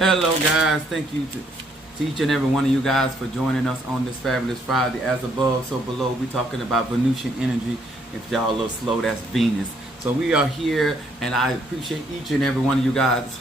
Hello guys, thank you to each and every one of you guys for joining us on this fabulous Friday. As above, so below. We're talking about Venusian energy. If y'all a little slow, that's Venus. So we are here, and I appreciate each and every one of you guys.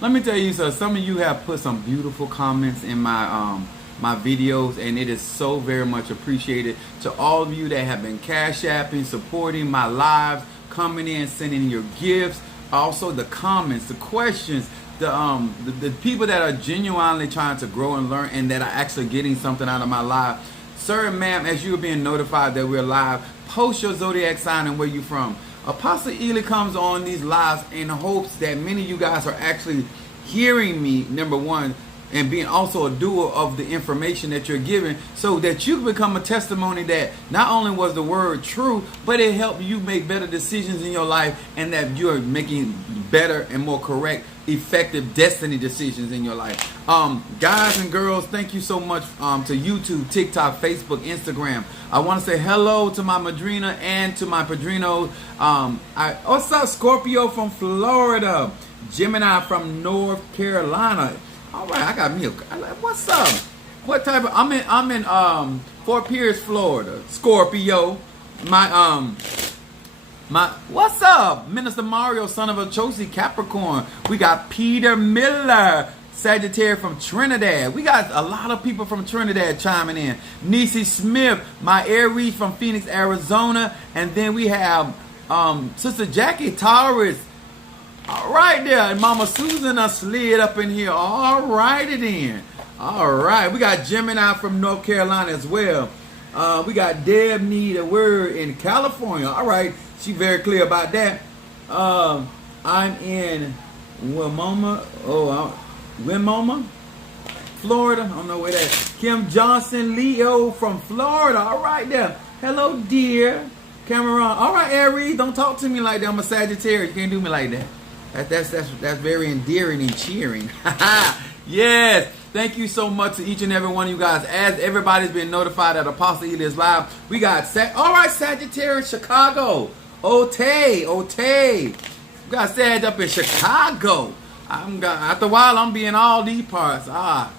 Let me tell you, so some of you have put some beautiful comments in my my videos, and it is so very much appreciated. To all of you that have been cash apping, supporting my lives, coming in, sending your gifts, also the comments, the questions, the people that are genuinely trying to grow and learn, and that are actually getting something out of my live. Sir and ma'am, as you are being notified that we're live, post your zodiac sign and where you're from. Apostle Ely comes on these lives in hopes that many of you guys are actually hearing me, number one, and being also a doer of the information that you're giving, so that you can become a testimony that not only was the word true, but it helped you make better decisions in your life, and that you're making better and more correct, effective destiny decisions in your life. Guys and girls, thank you so much to YouTube, TikTok, Facebook, Instagram. I want to say hello to my madrina and to my padrino. What's up, Scorpio from Florida, Gemini from North Carolina. All right, I got me. What's up? What type of? I'm in Fort Pierce, Florida. Scorpio. My what's up? Minister Mario, son of a Chosy, Capricorn. We got Peter Miller, Sagittarius from Trinidad. We got a lot of people from Trinidad chiming in. Nisi Smith, my Aries from Phoenix, Arizona, and then we have Sister Jackie Taurus. All right there, and Mama Susan slid up in here. All righty then. All right, we got Gemini from North Carolina as well. We got Deb Need a Word in California. All right, she very clear about that. I'm in Wilmoma, Florida. I don't know where that is. Kim Johnson Leo from Florida. All right there. Hello, dear. Cameron. All right, Aries, don't talk to me like that. I'm a Sagittarius. You can't do me like that. That's very endearing and cheering. Yes. Thank you so much to each and every one of you guys. As everybody's been notified that Apostle Ely is live, we got all right, Sagittarius, Chicago. Otay. We got Sag up in Chicago. After a while, I'm being all these parts. I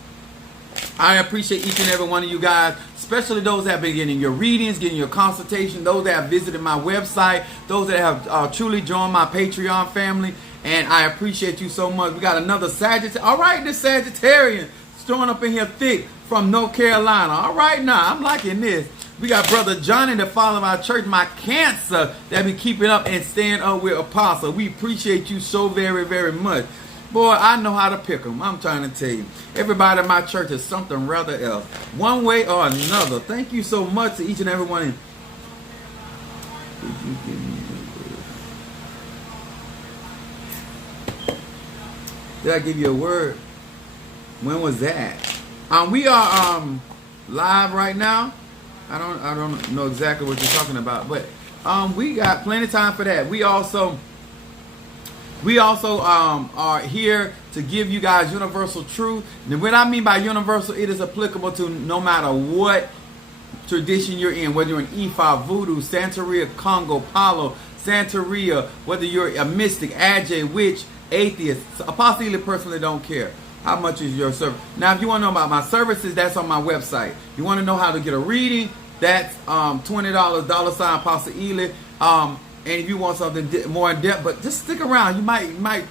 appreciate each and every one of you guys, especially those that have been getting your readings, getting your consultation, those that have visited my website, those that have truly joined my Patreon family, and I appreciate you so much. We got another Sagittarius. All right, this Sagittarian throwing up in here thick from North Carolina. All right, now I'm liking this. We got Brother Johnny that follow my church, my Cancer, that be keeping up and staying up with Apostle. We appreciate you so very, very much. Boy, I know how to pick them. I'm trying to tell you. Everybody in my church is something rather else, one way or another. Thank you so much to each and every one. Did I give you a word? When was that? We are live right now. I don't know exactly what you're talking about, but we got plenty of time for that. We also are here to give you guys universal truth. And what I mean by universal, it is applicable to no matter what tradition you're in, whether you're in Ifa, Voodoo, Santeria, Congo, Palo, Santeria, whether you're a mystic, Ajay, witch, atheist. Apostle Ely personally don't care how much is your service. Now, if you want to know about my services, that's on my website. You want to know how to get a reading, that's $20, $ Apostle Ely. And if you want something more in depth, but just stick around. You might. I'm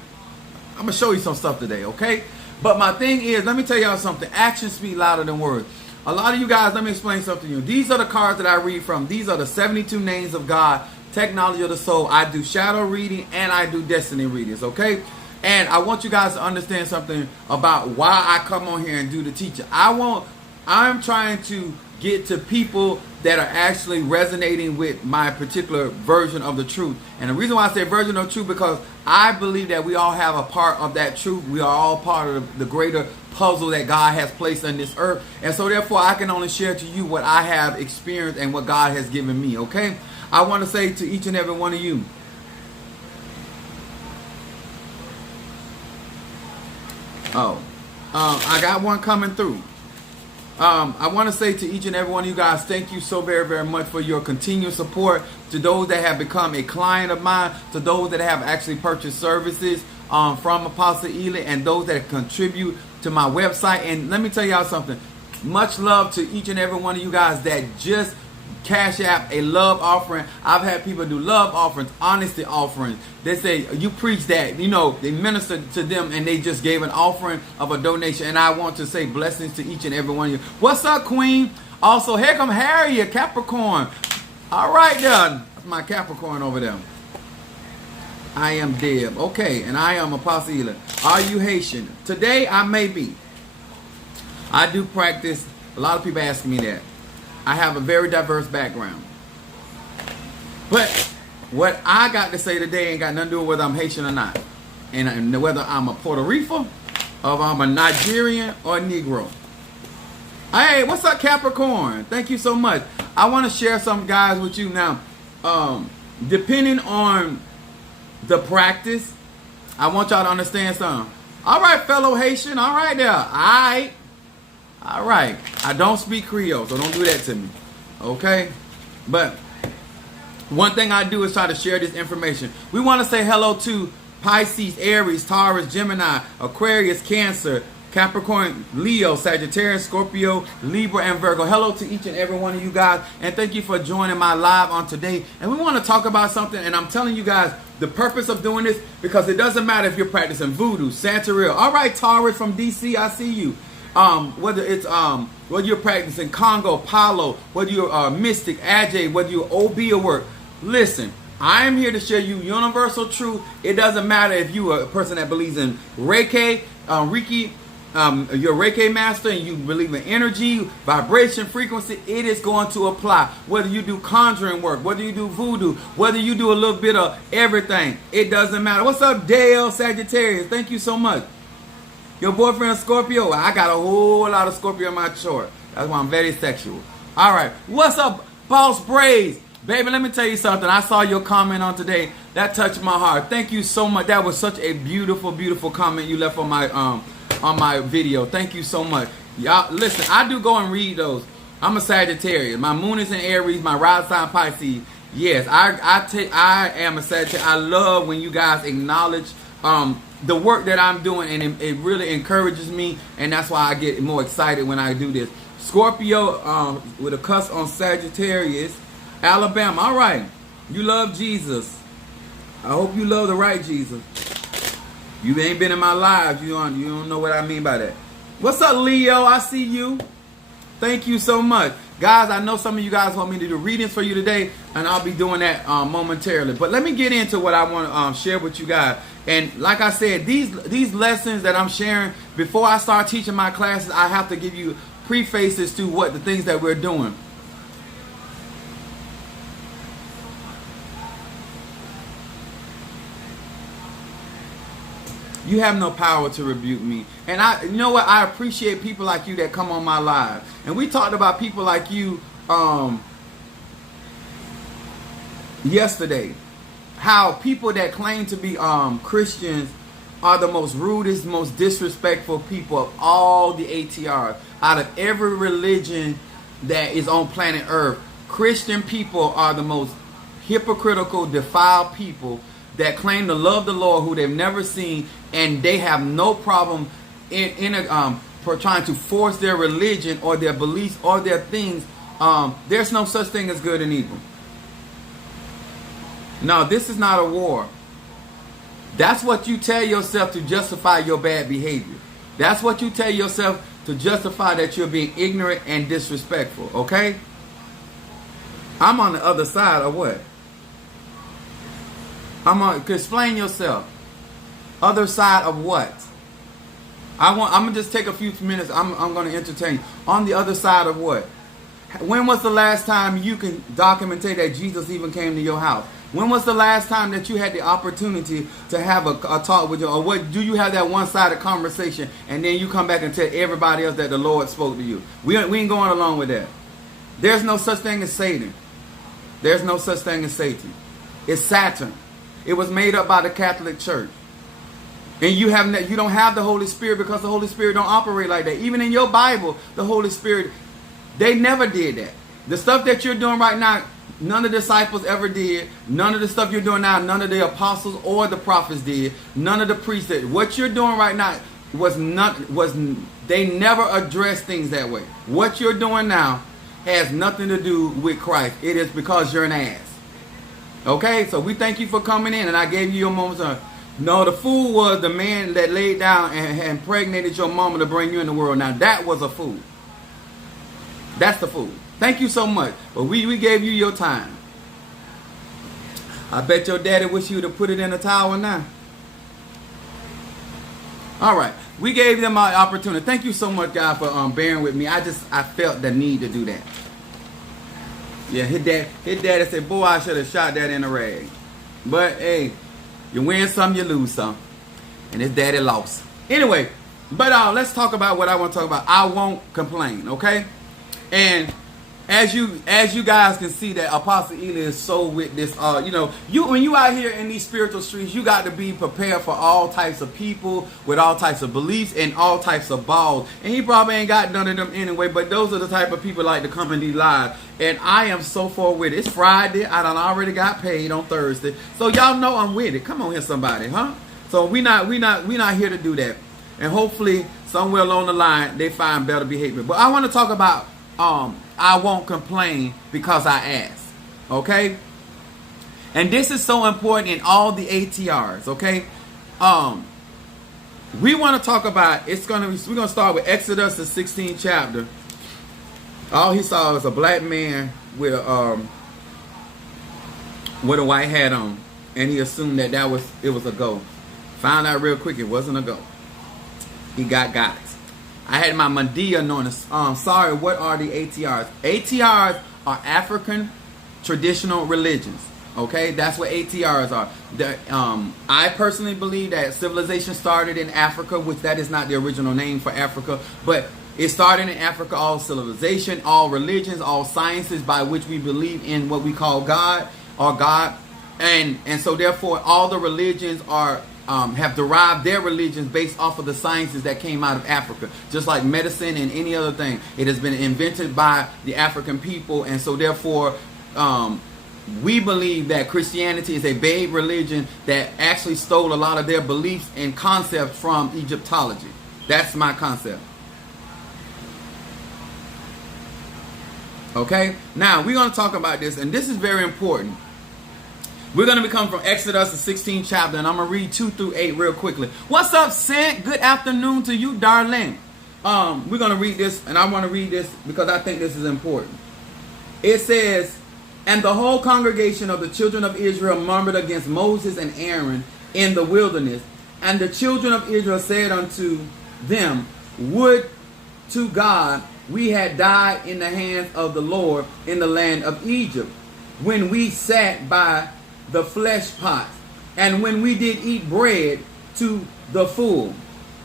gonna show you some stuff today, okay? But my thing is, let me tell y'all something. Actions speak louder than words. A lot of you guys, let me explain something to you. These are the cards that I read from. These are the 72 names of God, technology of the soul. I do shadow reading and I do destiny readings, okay? And I want you guys to understand something about why I come on here and do the teaching. I'm trying to get to people that are actually resonating with my particular version of the truth. And the reason why I say version of truth, because I believe that we all have a part of that truth. We are all part of the greater puzzle that God has placed on this earth. And so therefore I can only share to you what I have experienced and what God has given me, okay? I want to say to each and every one of you, I got one coming through. I want to say to each and every one of you guys, thank you so very, very much for your continued support. To those that have become a client of mine, to those that have actually purchased services, from Apostle Ely and those that contribute to my website. And let me tell y'all something. Much love to each and every one of you guys that just cash app a love offering. I've had people do love offerings, honesty offerings. They say, you preach that, you know, they minister to them and they just gave an offering of a donation. And I want to say blessings to each and every one of you. What's up, Queen? Also, here come Harry, a Capricorn. All right, then. That's my Capricorn over there. I am Deb. Okay, and I am Apostle Ely. Are you Haitian? Today, I may be. I do practice. A lot of people ask me that. I have a very diverse background. But what I got to say today ain't got nothing to do with whether I'm Haitian or not. And whether I'm a Puerto Rican, or if I'm a Nigerian or a Negro. Hey, what's up, Capricorn? Thank you so much. I want to share some guys with you now. Depending on the practice, I want y'all to understand something. All right, fellow Haitian. All right there. All right. I don't speak Creole, so don't do that to me. Okay? But one thing I do is try to share this information. We want to say hello to Pisces, Aries, Taurus, Gemini, Aquarius, Cancer, Capricorn, Leo, Sagittarius, Scorpio, Libra, and Virgo. Hello to each and every one of you guys. And thank you for joining my live on today. And we want to talk about something. And I'm telling you guys the purpose of doing this, because it doesn't matter if you're practicing voodoo, Santeria. All right, Taurus from DC, I see you. Whether you're practicing Congo, Palo, whether you're Mystic, Ajay, whether you're OB or work. Listen, I am here to share you universal truth. It doesn't matter if you are a person that believes in Reiki, you're a Reiki master and you believe in energy, vibration, frequency, it is going to apply. Whether you do conjuring work, whether you do voodoo, whether you do a little bit of everything, it doesn't matter. What's up, Dale, Sagittarius? Thank you so much. Your boyfriend Scorpio? I got a whole lot of Scorpio in my chart. That's why I'm very sexual. All right. What's up, Boss Braids? Baby, let me tell you something. I saw your comment on today. That touched my heart. Thank you so much. That was such a beautiful, beautiful comment you left on my video. Thank you so much. Y'all, listen, I do go and read those. I'm a Sagittarius. My moon is in Aries. My rising sign Pisces. Yes, I am a Sagittarius. I love when you guys acknowledge the work that I'm doing, and it really encourages me, and that's why I get more excited when I do this. Scorpio with a cuss on Sagittarius, Alabama. All right, you love Jesus. I hope you love the right Jesus. You ain't been in my lives. You don't know what I mean by that. What's up, Leo? I see you. Thank you so much. Guys, I know some of you guys want me to do readings for you today, and I'll be doing that momentarily. But let me get into what I want to share with you guys. And like I said, these lessons that I'm sharing, before I start teaching my classes, I have to give you prefaces to what the things that we're doing. You have no power to rebuke me. And you know what? I appreciate people like you that come on my live. And we talked about people like you yesterday. How people that claim to be Christians are the most rudest, most disrespectful people of all the ATRs. Out of every religion that is on planet Earth, Christian people are the most hypocritical, defiled people that claim to love the Lord who they've never seen, and they have no problem for trying to force their religion or their beliefs or their things. There's no such thing as good and evil. No, this is not a war. That's what you tell yourself to justify your bad behavior. That's what you tell yourself to justify that you're being ignorant and disrespectful, okay? I'm on the other side of what? Explain yourself. Other side of what? I'm gonna just take a few minutes. I'm gonna entertain you. On the other side of what? When was the last time you can document that Jesus even came to your house? When was the last time that you had the opportunity to have a talk with you? Or what do you have that one-sided conversation and then you come back and tell everybody else that the Lord spoke to you? We ain't going along with that. There's no such thing as Satan. There's no such thing as Satan. It's Saturn. It was made up by the Catholic Church. And you don't have the Holy Spirit because the Holy Spirit don't operate like that. Even in your Bible, the Holy Spirit, they never did that. The stuff that you're doing right now, None of the disciples ever did. None of the stuff you're doing now, none of the apostles or the prophets did. None of the priests did. What you're doing right now they never addressed things that way. What you're doing now has nothing to do with Christ. It is because you're an ass. Okay, so we thank you for coming in, and I gave you your moments of. No, the fool was the man that laid down and impregnated your mama to bring you in the world. Now that was a fool. That's the fool. Thank you so much. But we gave you your time. I bet your daddy wish you would have put it in a tower now. All right. We gave them our opportunity. Thank you so much, guys, for bearing with me. I felt the need to do that. Yeah, his daddy said, boy, I should have shot that in a rag. But, hey, you win some, you lose some. And his daddy lost. Anyway, but let's talk about what I want to talk about. I won't complain, okay? And as you guys can see, that Apostle Ely is so with this, when you out here in these spiritual streets, you got to be prepared for all types of people with all types of beliefs and all types of balls. And he probably ain't got none of them anyway, but those are the type of people like to come in these lives. And I am so far with it. It's Friday. I done already got paid on Thursday. So y'all know I'm with it. Come on here, somebody, huh? So we not here to do that. And hopefully somewhere along the line they find better behavior. But I want to talk about I won't complain because I ask. Okay? And this is so important in all the ATRs, okay? We want to talk about, we're gonna start with Exodus, the 16th chapter. All he saw was a black man with a white hat on, and he assumed that it was a goat. Found out real quick it wasn't a goat. He got it. I had my Mandia known as, sorry, what are the ATRs? ATRs are African traditional religions. Okay, that's what ATRs are. I personally believe that civilization started in Africa, which that is not the original name for Africa, but it started in Africa. All civilization, all religions, all sciences by which we believe in what we call God or God, and so therefore all the religions are have derived their religions based off of the sciences that came out of Africa. Just like medicine and any other thing, it has been invented by the African people, and so therefore we believe that Christianity is a babe religion that actually stole a lot of their beliefs and concepts from Egyptology. That's my concept. Okay, now we're going to talk about this, and this is very important. We're going to be coming from Exodus, the 16th chapter, and I'm going to read 2 through 8 real quickly. What's up, Sent? Good afternoon to you, darling. We're going to read this, and I want to read this because I think this is important. It says, and the whole congregation of the children of Israel murmured against Moses and Aaron in the wilderness. And the children of Israel said unto them, would to God we had died in the hands of the Lord in the land of Egypt, when we sat by the flesh pots, and when we did eat bread to the full.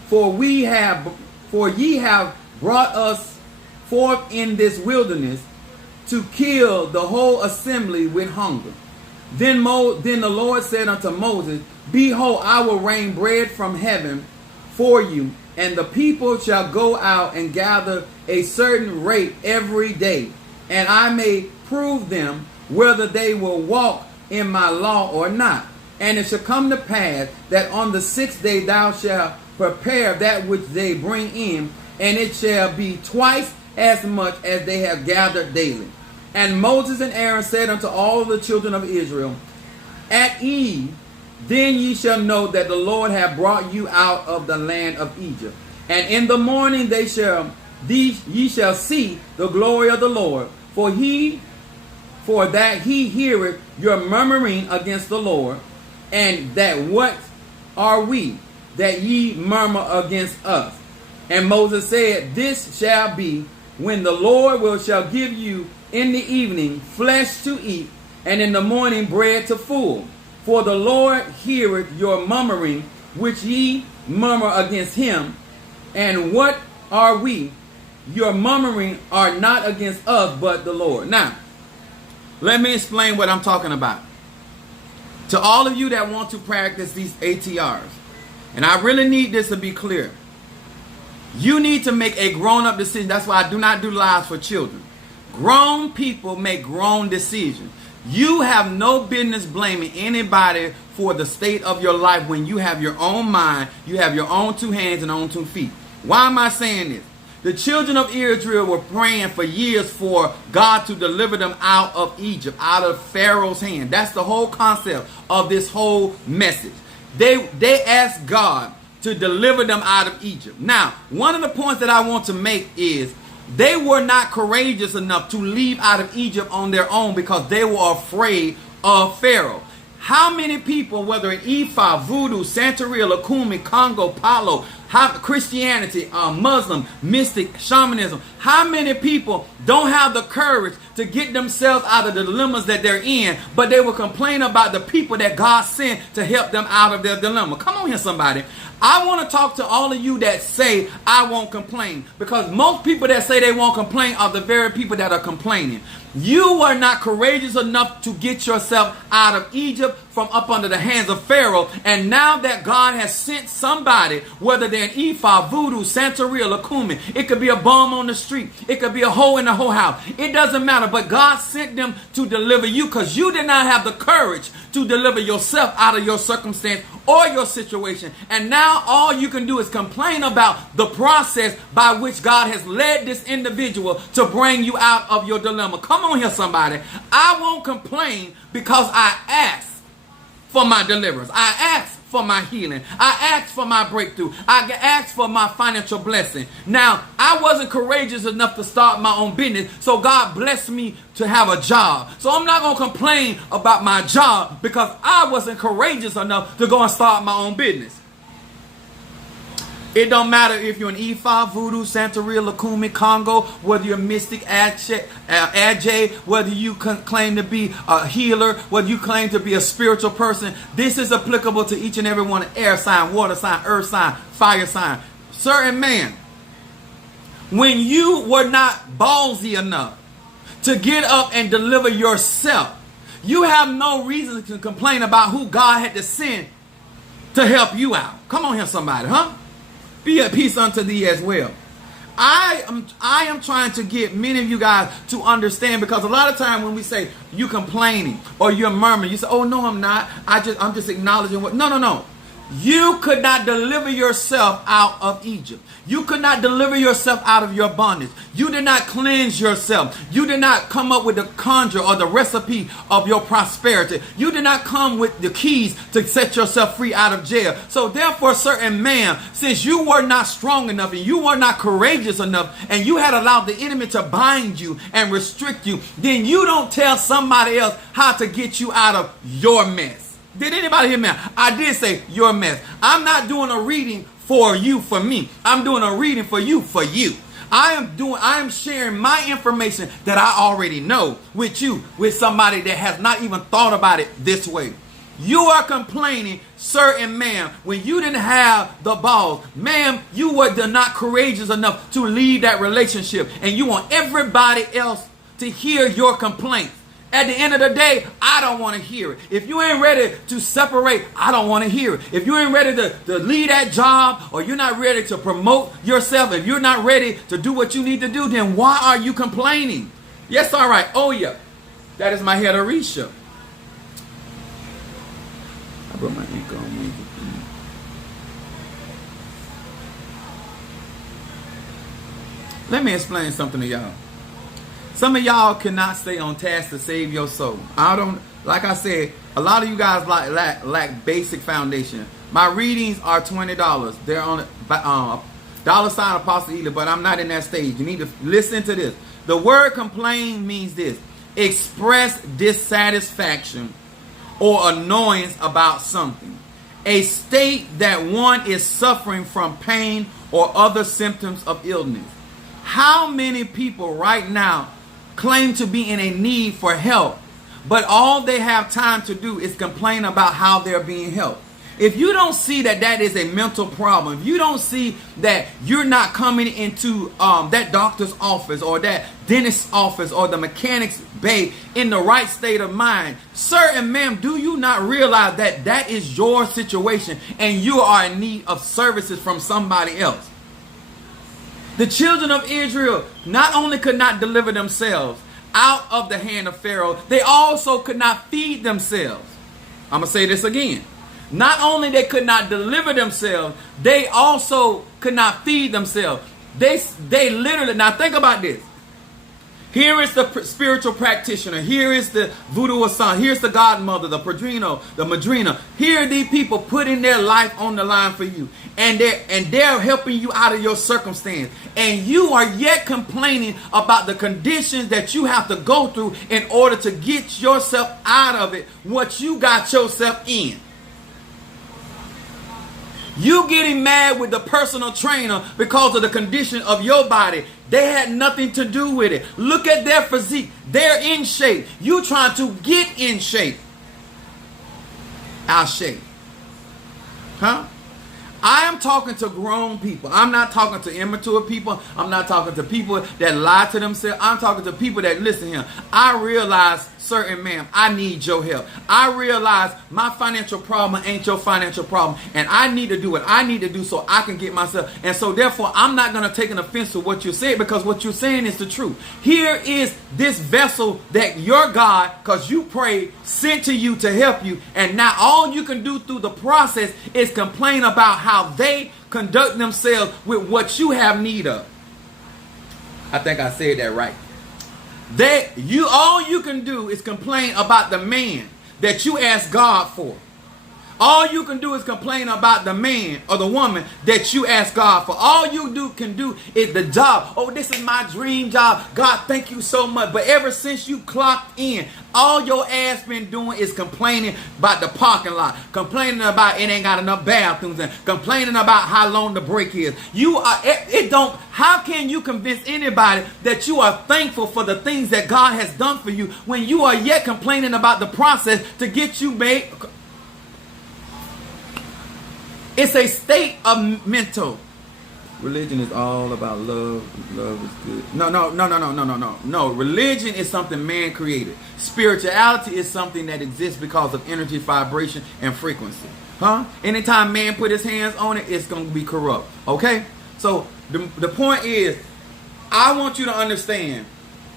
For ye have brought us forth in this wilderness to kill the whole assembly with hunger. Then the Lord said unto Moses, behold, I will rain bread from heaven for you, and the people shall go out and gather a certain rate every day, and I may prove them whether they will walk in my law or not. And it shall come to pass that on the 6th day thou shalt prepare that which they bring in, and it shall be twice as much as they have gathered daily. And Moses and Aaron said unto all the children of Israel, at eve, then ye shall know that the Lord hath brought you out of the land of Egypt. And in the morning ye shall see the glory of the Lord, for that he heareth your murmuring against the Lord. And that what are we, that ye murmur against us? And Moses said, this shall be when the Lord shall give you in the evening flesh to eat, and in the morning bread to full. For the Lord heareth your murmuring, which ye murmur against him. And what are we? Your murmuring are not against us, but the Lord. Now, let me explain what I'm talking about. To all of you that want to practice these ATRs, and I really need this to be clear. You need to make a grown-up decision. That's why I do not do lives for children. Grown people make grown decisions. You have no business blaming anybody for the state of your life when you have your own mind, you have your own two hands and own two feet. Why am I saying this? The children of Israel were praying for years for God to deliver them out of Egypt, out of Pharaoh's hand. That's the whole concept of this whole message. They asked God to deliver them out of Egypt. Now, one of the points that I want to make is they were not courageous enough to leave out of Egypt on their own because they were afraid of Pharaoh. How many people, whether in Ifa, Voodoo, Santeria, Lakumi, Congo, Palo, Christianity, Muslim, mystic, shamanism, how many people don't have the courage to get themselves out of the dilemmas that they're in, but they will complain about the people that God sent to help them out of their dilemma? Come on here, somebody. I want to talk to all of you that say, I won't complain. Because most people that say they won't complain are the very people that are complaining. You were not courageous enough to get yourself out of Egypt from up under the hands of Pharaoh. And now that God has sent somebody, whether they're in Ifa, Voodoo, Santeria, Lakumi, it could be a bum on the street. It could be a hoe in the whole house. It doesn't matter. But God sent them to deliver you because you did not have the courage to deliver yourself out of your circumstance or your situation. And now all you can do is complain about the process by which God has led this individual to bring you out of your dilemma. Come on here, somebody. I won't complain because I asked for my deliverance. I asked for my healing. I asked for my breakthrough. I asked for my financial blessing. Now, I wasn't courageous enough to start my own business, so God blessed me to have a job. So I'm not going to complain about my job because I wasn't courageous enough to go and start my own business. It don't matter if you're an Ifa, Voodoo, Santeria, Lakumi, Congo, whether you're mystic, Ajay, whether you claim to be a healer, whether you claim to be a spiritual person. This is applicable to each and every one: air sign, water sign, earth sign, fire sign. Certain man, when you were not ballsy enough to get up and deliver yourself, you have no reason to complain about who God had to send to help you out. Come on here, somebody, huh? Be at peace unto thee as well. I am trying to get many of you guys to understand, because a lot of time when we say you complaining or you're murmuring, you say, oh no, I'm not. I'm just acknowledging what. No. You could not deliver yourself out of Egypt. You could not deliver yourself out of your bondage. You did not cleanse yourself. You did not come up with the conjure or the recipe of your prosperity. You did not come with the keys to set yourself free out of jail. So therefore, certain man, since you were not strong enough and you were not courageous enough and you had allowed the enemy to bind you and restrict you, then you don't tell somebody else how to get you out of your mess. Did anybody hear me? I did say your mess. I'm not doing a reading for you, for me. I'm doing a reading for you, for you. I am sharing my information that I already know with you, with somebody that has not even thought about it this way. You are complaining, sir and ma'am, when you didn't have the balls. Ma'am, you were not courageous enough to leave that relationship, and you want everybody else to hear your complaints. At the end of the day, I don't want to hear it. If you ain't ready to separate, I don't want to hear it. If you ain't ready to leave that job, or you're not ready to promote yourself, if you're not ready to do what you need to do, then why are you complaining? Yes, all right. Oh, yeah. That is my head of Risha. I put my ink on. Let me explain something to y'all. Some of y'all cannot stay on task to save your soul. Like I said, a lot of you guys lack basic foundation. My readings are $20. They're on $ Apostle Ely, but I'm not in that stage. You need to listen to this. The word complain means this: express dissatisfaction or annoyance about something. A state that one is suffering from pain or other symptoms of illness. How many people right now claim to be in a need for help, but all they have time to do is complain about how they're being helped? If you don't see that that is a mental problem, if you don't see that you're not coming into that doctor's office or that dentist's office or the mechanic's bay in the right state of mind, sir and ma'am, do you not realize that that is your situation and you are in need of services from somebody else? The children of Israel not only could not deliver themselves out of the hand of Pharaoh, they also could not feed themselves. I'm going to say this again. Not only they could not deliver themselves, they also could not feed themselves. They literally, now think about this. Here is the spiritual practitioner. Here is the voodoo assassin. Here's the godmother, the padrino, the madrina. Here are these people putting their life on the line for you. And they're helping you out of your circumstance. And you are yet complaining about the conditions that you have to go through in order to get yourself out of it, what you got yourself in. You getting mad with the personal trainer because of the condition of your body. They had nothing to do with it. Look at their physique. They're in shape. You trying to get in shape. Out shape. Huh? I am talking to grown people. I'm not talking to immature people. I'm not talking to people that lie to themselves. I'm talking to people that listen here. I realize, certain ma'am, I need your help. I realize my financial problem ain't your financial problem. And I need to do what I need to do so I can get myself. And so therefore, I'm not going to take an offense to what you're saying, because what you're saying is the truth. Here is this vessel that your God, because you prayed, sent to you to help you. And now all you can do through the process is complain about how they conduct themselves with what you have need of. I think I said that right. All you can do is complain about the man that you asked God for. All you can do is complain about the man or the woman that you ask God for. All you can do is the job. Oh, this is my dream job. God, thank you so much. But ever since you clocked in, all your ass been doing is complaining about the parking lot, complaining about it ain't got enough bathrooms, and complaining about how long the break is. How can you convince anybody that you are thankful for the things that God has done for you when you are yet complaining about the process to get you made? It's a state of mental. Religion is all about love. Love is good. No. Religion is something man created. Spirituality is something that exists because of energy, vibration, and frequency. Huh? Anytime man put his hands on it, it's going to be corrupt. Okay? So the point is, I want you to understand,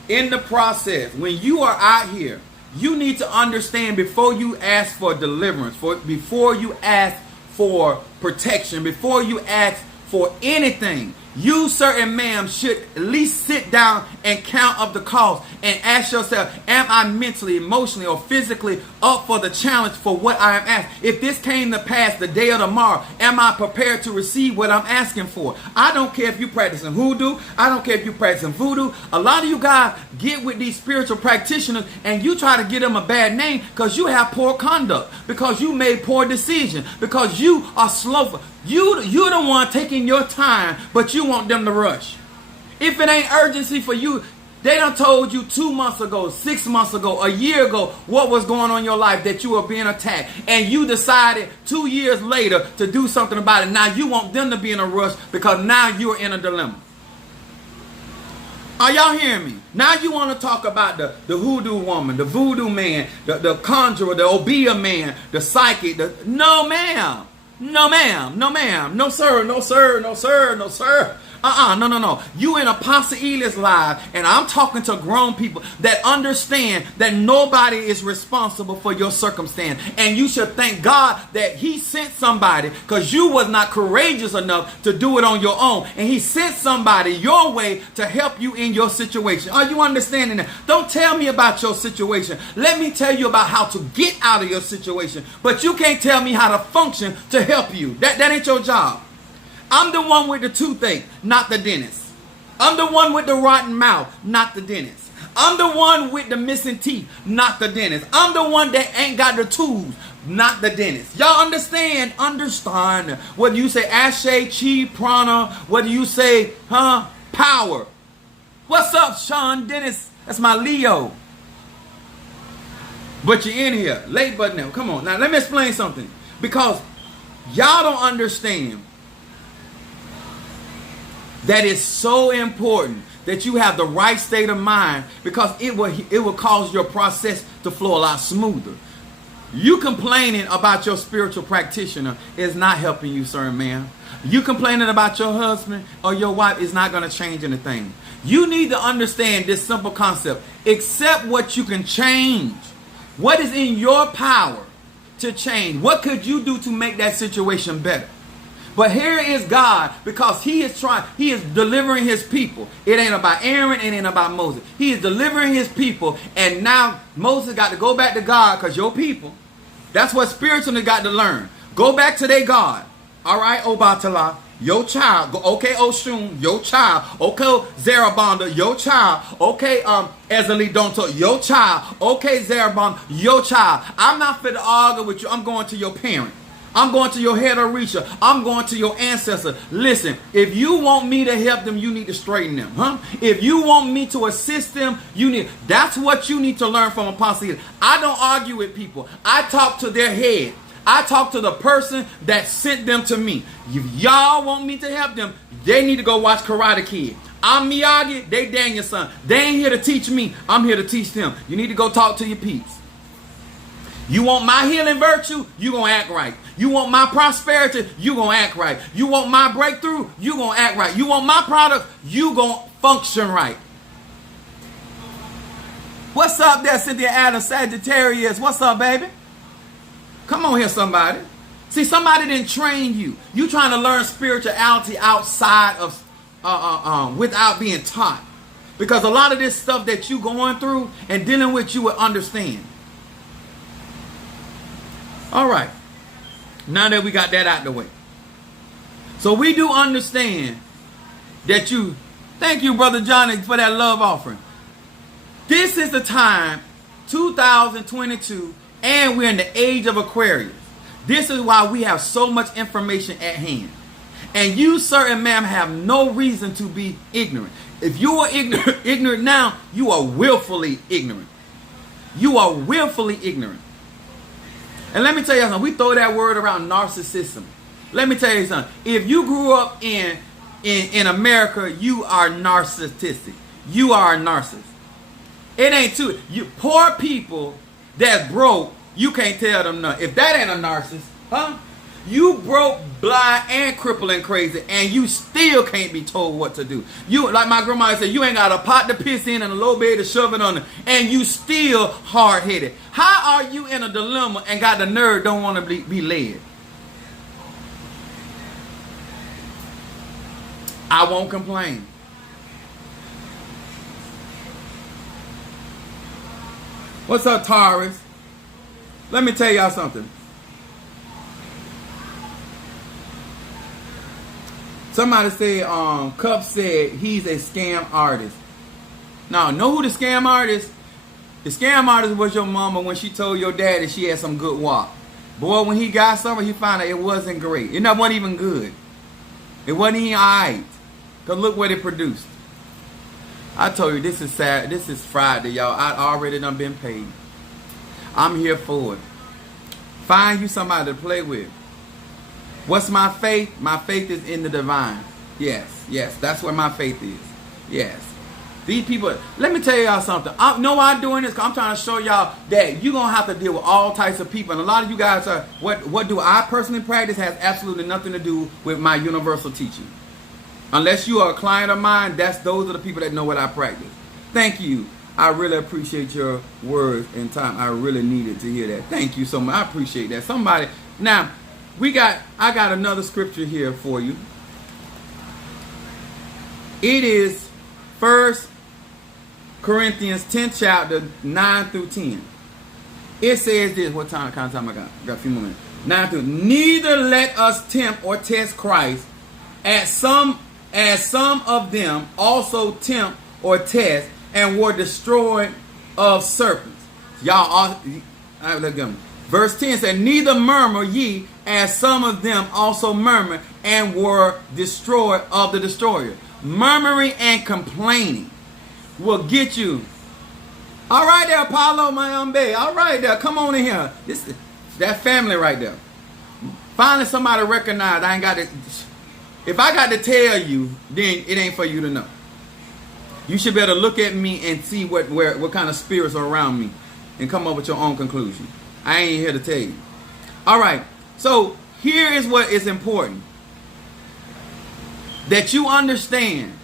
in the process, when you are out here, you need to understand before you ask for deliverance, before you ask for protection, before you ask for anything, you, sir and ma'am, should at least sit down and count up the cost and ask yourself, am I mentally, emotionally, or physically up for the challenge for what I am asked? If this came to pass the day or tomorrow, am I prepared to receive what I'm asking for? I don't care if you practicing hoodoo. I don't care if you practicing voodoo. A lot of you guys get with these spiritual practitioners and you try to give them a bad name because you have poor conduct, because you made poor decisions, because you are slow. You're the one taking your time, but you want them to rush. If it ain't urgency for you, they done told you 2 months ago, 6 months ago, a year ago, what was going on in your life, that you were being attacked. And you decided 2 years later to do something about it. Now you want them to be in a rush because now you're in a dilemma. Are y'all hearing me? Now you want to talk about the hoodoo woman, the voodoo man, the conjurer, the Obeah man, the psychic. No, ma'am. No, ma'am. No, ma'am. No, sir. No, sir. No, sir. No, sir. No. You in Apostle Eli's live, and I'm talking to grown people that understand that nobody is responsible for your circumstance. And you should thank God that he sent somebody, because you was not courageous enough to do it on your own. And he sent somebody your way to help you in your situation. Are you understanding that? Don't tell me about your situation. Let me tell you about how to get out of your situation. But you can't tell me how to function to help you. That ain't your job. I'm the one with the toothache, not the dentist. I'm the one with the rotten mouth, not the dentist. I'm the one with the missing teeth, not the dentist. I'm the one that ain't got the tools, not the dentist. Y'all understand? Understand. Whether you say Ashe, Chi, Prana, whether you say, Power. What's up, Sean Dennis? That's my Leo. But you're in here. Late but now. Come on. Now, let me explain something. Because y'all don't understand that is so important that you have the right state of mind, because it will cause your process to flow a lot smoother. You complaining about your spiritual practitioner is not helping you, sir and ma'am. You complaining about your husband or your wife is not going to change anything. You need to understand this simple concept. Accept what you can change. What is in your power to change? What could you do to make that situation better? But here is God, because he is delivering his people. It ain't about Aaron, it ain't about Moses. He is delivering his people, and now Moses got to go back to God, because your people, that's what spiritually got to learn. Go back to their God. All right, Obatala, your child. Okay, Oshun, your child. Okay, Zarabanda, your child. Okay, Ezeli Donto, your child. Okay, Zarabanda, your child. I'm not fit to argue with you. I'm going to your parent. I'm going to your head of reacher. I'm going to your ancestor. Listen, if you want me to help them, you need to straighten them. Huh? If you want me to assist them, that's what you need to learn from Apostle. I don't argue with people. I talk to their head. I talk to the person that sent them to me. If y'all want me to help them, they need to go watch Karate Kid. I'm Miyagi, they Daniel's son. They ain't here to teach me. I'm here to teach them. You need to go talk to your peeps. You want my healing virtue, you going to act right. You want my prosperity, you going to act right. You want my breakthrough, you going to act right. You want my product, you going to function right. What's up there, Cynthia Adams, Sagittarius? What's up, baby? Come on here, somebody. See, somebody didn't train you. You trying to learn spirituality outside of, without being taught. Because a lot of this stuff that you going through and dealing with, you will understand. All right. Now that we got that out the way. So we do understand that thank you, Brother Johnny, for that love offering. This is the time, 2022, and we're in the age of Aquarius. This is why we have so much information at hand. And you, sir and ma'am, have no reason to be ignorant. If you are ignorant now, you are willfully ignorant. You are willfully ignorant. And let me tell you something. We throw that word around, narcissism. Let me tell you something. If you grew up in America, you are narcissistic. You are a narcissist. It ain't too. You poor people that's broke, you can't tell them nothing. If that ain't a narcissist, huh? You broke, blind, and crippled and crazy, and you still can't be told what to do. You, like my grandma said, you ain't got a pot to piss in and a low bed to shove it on, and you still hard-headed. How are you in a dilemma and got the nerve don't want to be led? I won't complain. What's up, Taurus? Let me tell y'all something. Somebody said, Cup said he's a scam artist. Now, know who the scam artist? The scam artist was your mama when she told your dad that she had some good walk. Boy, when he got something, he found out it wasn't great. It wasn't even good. It wasn't even alright. Because look what it produced. I told you, this is sad. This is Friday, y'all. I already done been paid. I'm here for it. Find you somebody to play with. What's my faith? My faith is in the divine. Yes, yes. That's where my faith is. Yes. These people, let me tell y'all something. I know I'm doing this because I'm trying to show y'all that you're going to have to deal with all types of people. And a lot of you guys are, what do I personally practice has absolutely nothing to do with my universal teaching. Unless you are a client of mine, those are the people that know what I practice. Thank you. I really appreciate your words and time. I really needed to hear that. Thank you so much. I appreciate that. Somebody, now, I got another scripture here for you. It is 1 Corinthians 10th chapter 9 through 10. It says this. What kind of time I got? I got a few more minutes. 9 through. Neither let us tempt or test Christ, as some of them also tempt or test and were destroyed of serpents. Y'all, verse 10 said, neither murmur ye, as some of them also murmured and were destroyed of the destroyer. Murmuring and complaining will get you. All right there, Apollo, my umbe. All right there, come on in here. That family right there. Finally somebody recognized I ain't got to. If I got to tell you, then it ain't for you to know. You should better look at me and see what kind of spirits are around me and come up with your own conclusion. I ain't here to tell you. All right. So here is what is important. That you understand.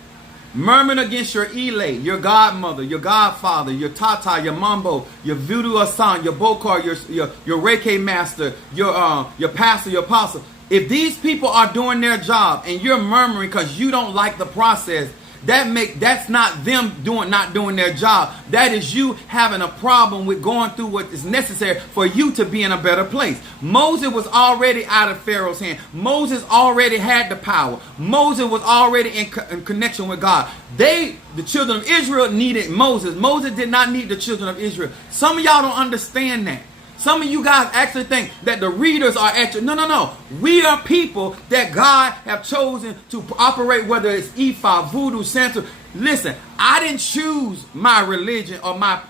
Murmuring against your elate, your godmother, your godfather, your tata, your mambo, your voodoo asan, your bokar, your reiki master, your pastor, your apostle. If these people are doing their job and you're murmuring because you don't like the process, that's not them not doing their job. That is you having a problem with going through what is necessary for you to be in a better place. Moses was already out of Pharaoh's hand. Moses already had the power. Moses was already in connection with God. The children of Israel needed Moses. Moses did not need the children of Israel. Some of y'all don't understand that. Some of you guys actually think that the readers are actually, no. We are people that God have chosen to operate, whether it's Ifa, Voodoo, Santa. Listen, I didn't choose my religion or my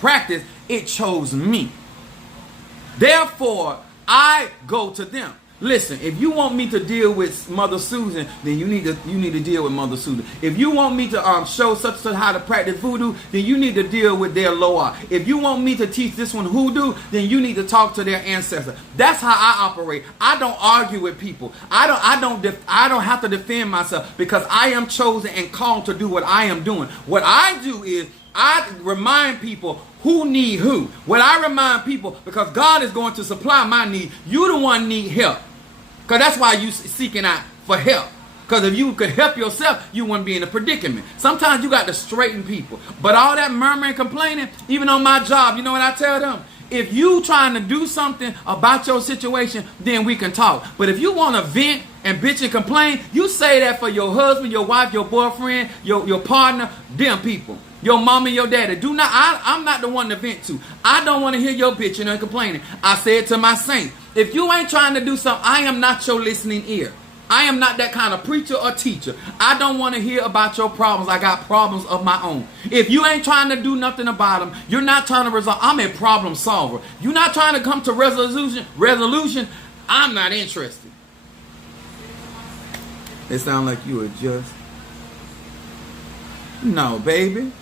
practice. It chose me. Therefore, I go to them. Listen, if you want me to deal with Mother Susan, then you need to deal with Mother Susan. If you want me to show such and such how to practice voodoo, then you need to deal with their Loa. If you want me to teach this one hoodoo, then you need to talk to their ancestor. That's how I operate. I don't argue with people. I don't have to defend myself because I am chosen and called to do what I am doing. What I do is I remind people who need who. What I remind people, because God is going to supply my need. You the one need help. Because that's why you seeking out for help. Because if you could help yourself, you wouldn't be in a predicament. Sometimes you got to straighten people. But all that murmuring, complaining, even on my job, you know what I tell them? If you trying to do something about your situation, then we can talk. But if you want to vent and bitch and complain, you say that for your husband, your wife, your boyfriend, your partner, them people. Your mama, your daddy. I'm not the one to vent to. I don't want to hear your bitching and complaining. I said to my saints, if you ain't trying to do something, I am not your listening ear. I am not that kind of preacher or teacher. I don't want to hear about your problems. I got problems of my own. If you ain't trying to do nothing about them, you're not trying to resolve. I'm a problem solver. You're not trying to come to resolution. I'm not interested. It sounds like you are just. No, baby.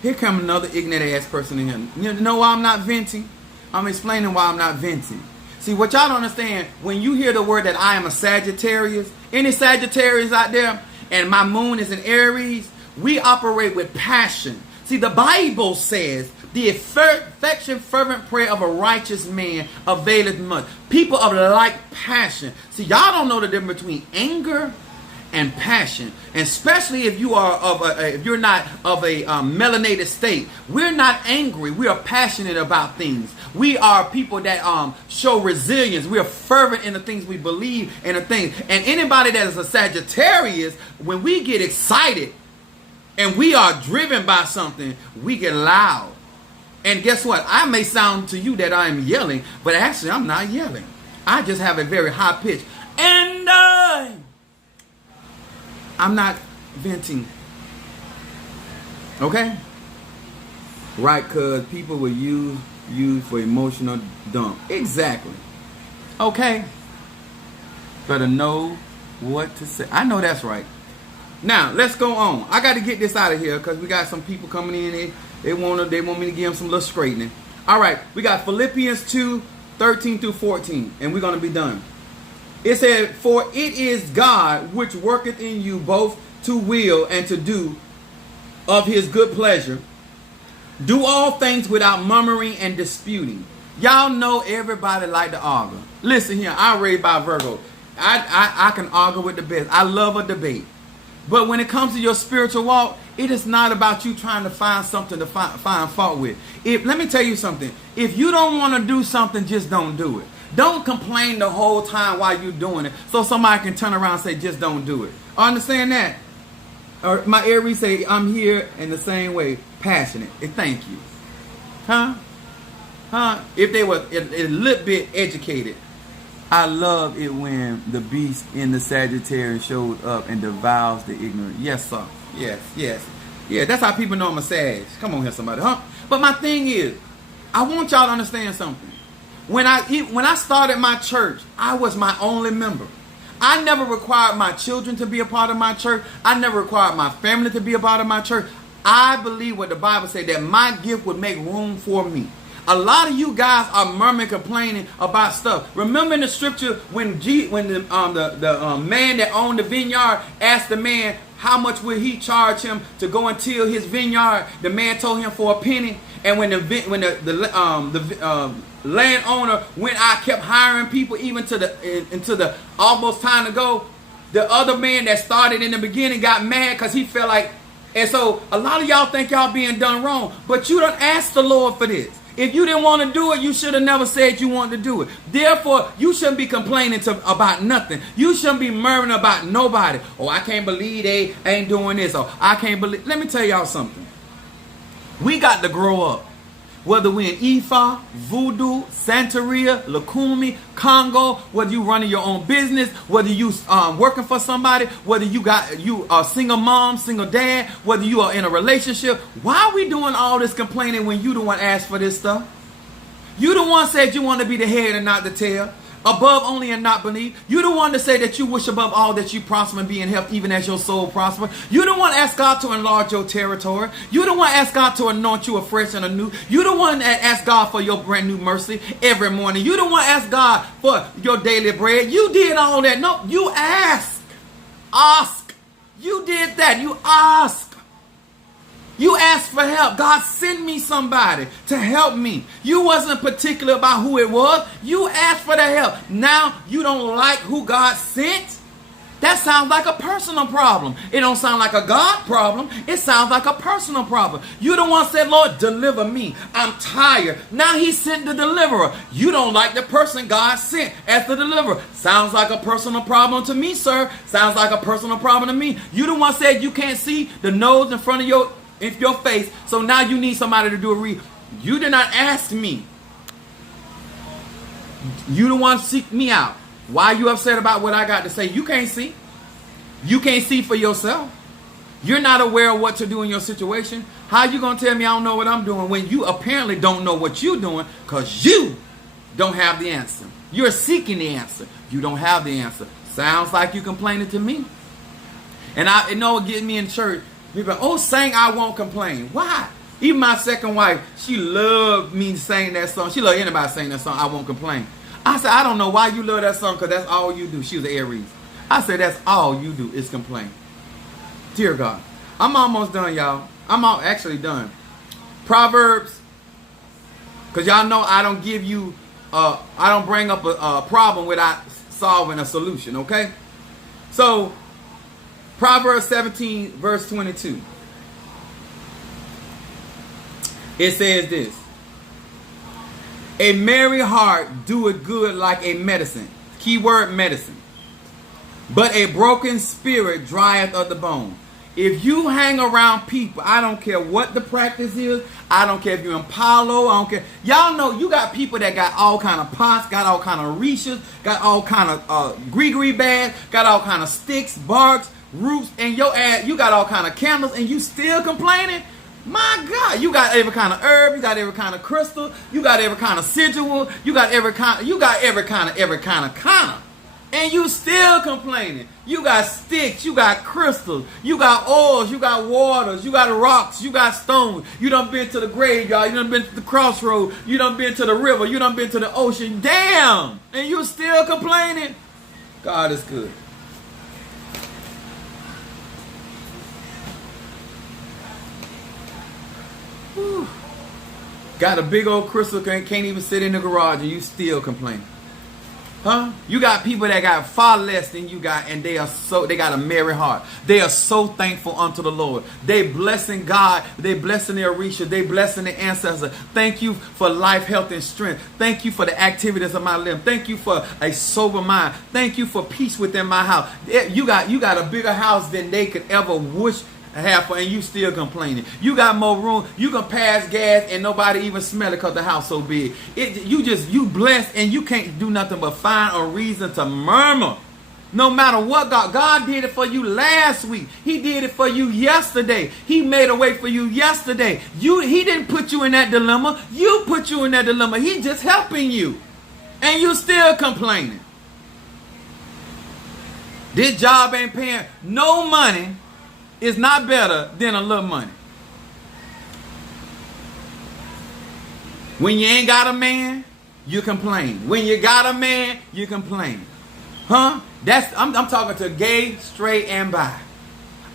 Here come another ignorant ass person in here. You know why I'm not venting? I'm explaining why I'm not venting. See, what y'all don't understand, when you hear the word that I am a Sagittarius, any Sagittarius out there, and my moon is in Aries, we operate with passion. See, the Bible says, the affection, fervent prayer of a righteous man availeth much. People of like passion. See, y'all don't know the difference between anger and passion, and especially if you are if you're not of a melanated state. We're not angry. We are passionate about things. We are people that show resilience. We are fervent in the things we believe in the things. And anybody that is a Sagittarius, when we get excited and we are driven by something, we get loud. And guess what? I may sound to you that I am yelling, but actually I'm not yelling. I just have a very high pitch, and I'm not venting. Okay? Right, because people will use you for emotional dump. Exactly. Okay? Better know what to say. I know that's right. Now, let's go on. I got to get this out of here because we got some people coming in. They want me to give them some little straightening. All right. We got Philippians 2:13 through 14. And we're going to be done. It said, for it is God which worketh in you both to will and to do of his good pleasure. Do all things without murmuring and disputing. Y'all know everybody like to argue. Listen here, I raised by Virgo. I can argue with the best. I love a debate. But when it comes to your spiritual walk, it is not about you trying to find something to find fault with. Let me tell you something. If you don't want to do something, just don't do it. Don't complain the whole time while you're doing it so somebody can turn around and say, just don't do it. Understand that? Or my Aries say, I'm here in the same way, passionate. Thank you. Huh? If they were a little bit educated. I love it when the beast in the Sagittarius showed up and devours the ignorant. Yes, sir. Yes. Yeah, that's how people know I'm a Sag. Come on here, somebody. Huh? But my thing is, I want y'all to understand something. When I started my church, I was my only member. I never required my children to be a part of my church. I never required my family to be a part of my church. I believe what the Bible said, that my gift would make room for me. A lot of you guys are murmuring, complaining about stuff. Remember in the scripture when the man that owned the vineyard asked the man how much would he charge him to go and till his vineyard? The man told him for a penny. And when the landowner went out, kept hiring people even into the almost time to go, the other man that started in the beginning got mad because he felt like. And so a lot of y'all think y'all being done wrong, but you don't ask the Lord for this. If you didn't want to do it, you should have never said you wanted to do it. Therefore, you shouldn't be complaining about nothing. You shouldn't be murmuring about nobody. Oh, I can't believe they ain't doing this. Or I can't believe. Let me tell y'all something. We got to grow up. Whether we in Ifa, Voodoo, Santeria, Lukumi, Congo, whether you running your own business, whether you working for somebody, whether you are single mom, single dad, whether you are in a relationship, why are we doing all this complaining when you the one asked for this stuff? You the one said you want to be the head and not the tail. Above only and not beneath. You the one to say that you wish above all that you prosper and be in health even as your soul prosper. You the one to ask God to enlarge your territory. You the one to ask God to anoint you afresh and anew. You the one that ask God for your brand new mercy every morning. You the one to ask God for your daily bread. You did all that. No, you ask. Ask. You did that. You ask. You asked for help. God, send me somebody to help me. You wasn't particular about who it was. You asked for the help. Now you don't like who God sent? That sounds like a personal problem. It don't sound like a God problem. It sounds like a personal problem. You the one said, Lord, deliver me. I'm tired. Now he sent the deliverer. You don't like the person God sent as the deliverer. Sounds like a personal problem to me, sir. Sounds like a personal problem to me. You the one said you can't see the nose in front of your face, so now you need somebody to do a read. You did not ask me. You the one seek me out. Why are you upset about what I got to say? You can't see. You can't see for yourself. You're not aware of what to do in your situation. How are you going to tell me I don't know what I'm doing when you apparently don't know what you're doing because you don't have the answer? You're seeking the answer. You don't have the answer. Sounds like you complaining to me. And I know it gets me in church. People, oh, sing I Won't Complain. Why? Even my second wife, she loved me saying that song. She loved anybody saying that song, I Won't Complain. I said, I don't know why you love that song because that's all you do. She was an Aries. I said, that's all you do is complain. Dear God. I'm almost done, y'all. I'm actually done. Proverbs, because y'all know I don't give you, I don't bring up a problem without solving a solution, okay? So, Proverbs 17, verse 22. It says this. A merry heart doeth good like a medicine. Keyword medicine. But a broken spirit drieth of the bone. If you hang around people, I don't care what the practice is. I don't care if you're in Palo. I don't care. Y'all know you got people that got all kind of pots, got all kind of reaches, got all kind of gree bags, got all kind of sticks, barks, roots, and your ass, you got all kind of candles, and you still complaining? My God, you got every kind of herb, you got every kind of crystal, you got every kind of sigil, you got every kind of, and you still complaining. You got sticks, you got crystals, you got oils, you got waters, you got rocks, you got stones. You done been to the graveyard, you done been to the crossroad, you done been to the river, you done been to the ocean. Damn, and you still complaining? God is good. Whew. Got a big old crystal, can't even sit in the garage, and you still complain. Huh? You got people that got far less than you got, and they got a merry heart. They are so thankful unto the Lord. They blessing God. They blessing their Orisha. They blessing their ancestors. Thank you for life, health, and strength. Thank you for the activities of my limb. Thank you for a sober mind. Thank you for peace within my house. You got a bigger house than they could ever wish half, and you still complaining. You got more room. You can pass gas and nobody even smell it because the house so big. You blessed, and you can't do nothing but find a reason to murmur. No matter what, God did it for you last week. He did it for you yesterday. He made a way for you yesterday. He didn't put you in that dilemma. You put you in that dilemma. He just helping you, and you still complaining. This job ain't paying no money. It's not better than a little money. When you ain't got a man, you complain. When you got a man, you complain. Huh? I'm talking to gay, straight, and bi.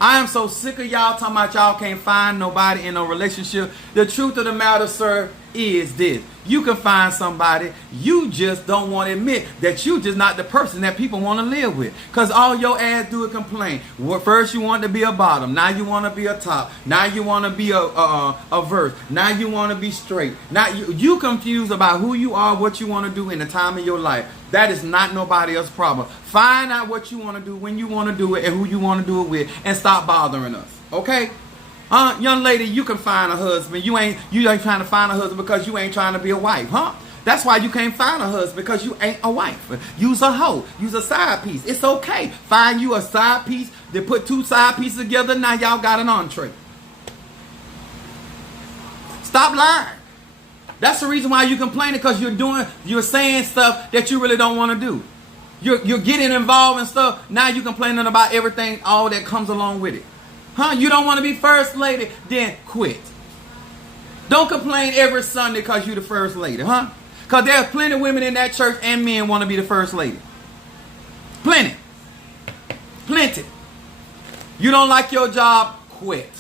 I am so sick of y'all talking about y'all can't find nobody in a relationship. The truth of the matter, sir, is this. You can find somebody. You just don't want to admit that you just not the person that people want to live with. Because all your ass do is complain. Well, first you want to be a bottom. Now you want to be a top. Now you want to be a verse. Now you want to be straight. Now you confused about who you are, what you want to do in the time of your life. That is not nobody else's problem. Find out what you want to do, when you want to do it, and who you want to do it with, and stop bothering us. Okay? Young lady, you can find a husband. You ain't trying to find a husband because you ain't trying to be a wife, huh? That's why you can't find a husband, because you ain't a wife. You's a hoe. You's a side piece. It's okay. Find you a side piece. They put two side pieces together. Now y'all got an entree. Stop lying. That's the reason why you complaining, because you're saying stuff that you really don't want to do. You're getting involved in stuff. Now you're complaining about everything, all that comes along with it. Huh? You don't want to be first lady? Then quit. Don't complain every Sunday because you're the first lady, huh? Because there's plenty of women in that church and men want to be the first lady. Plenty. Plenty. You don't like your job? Quit.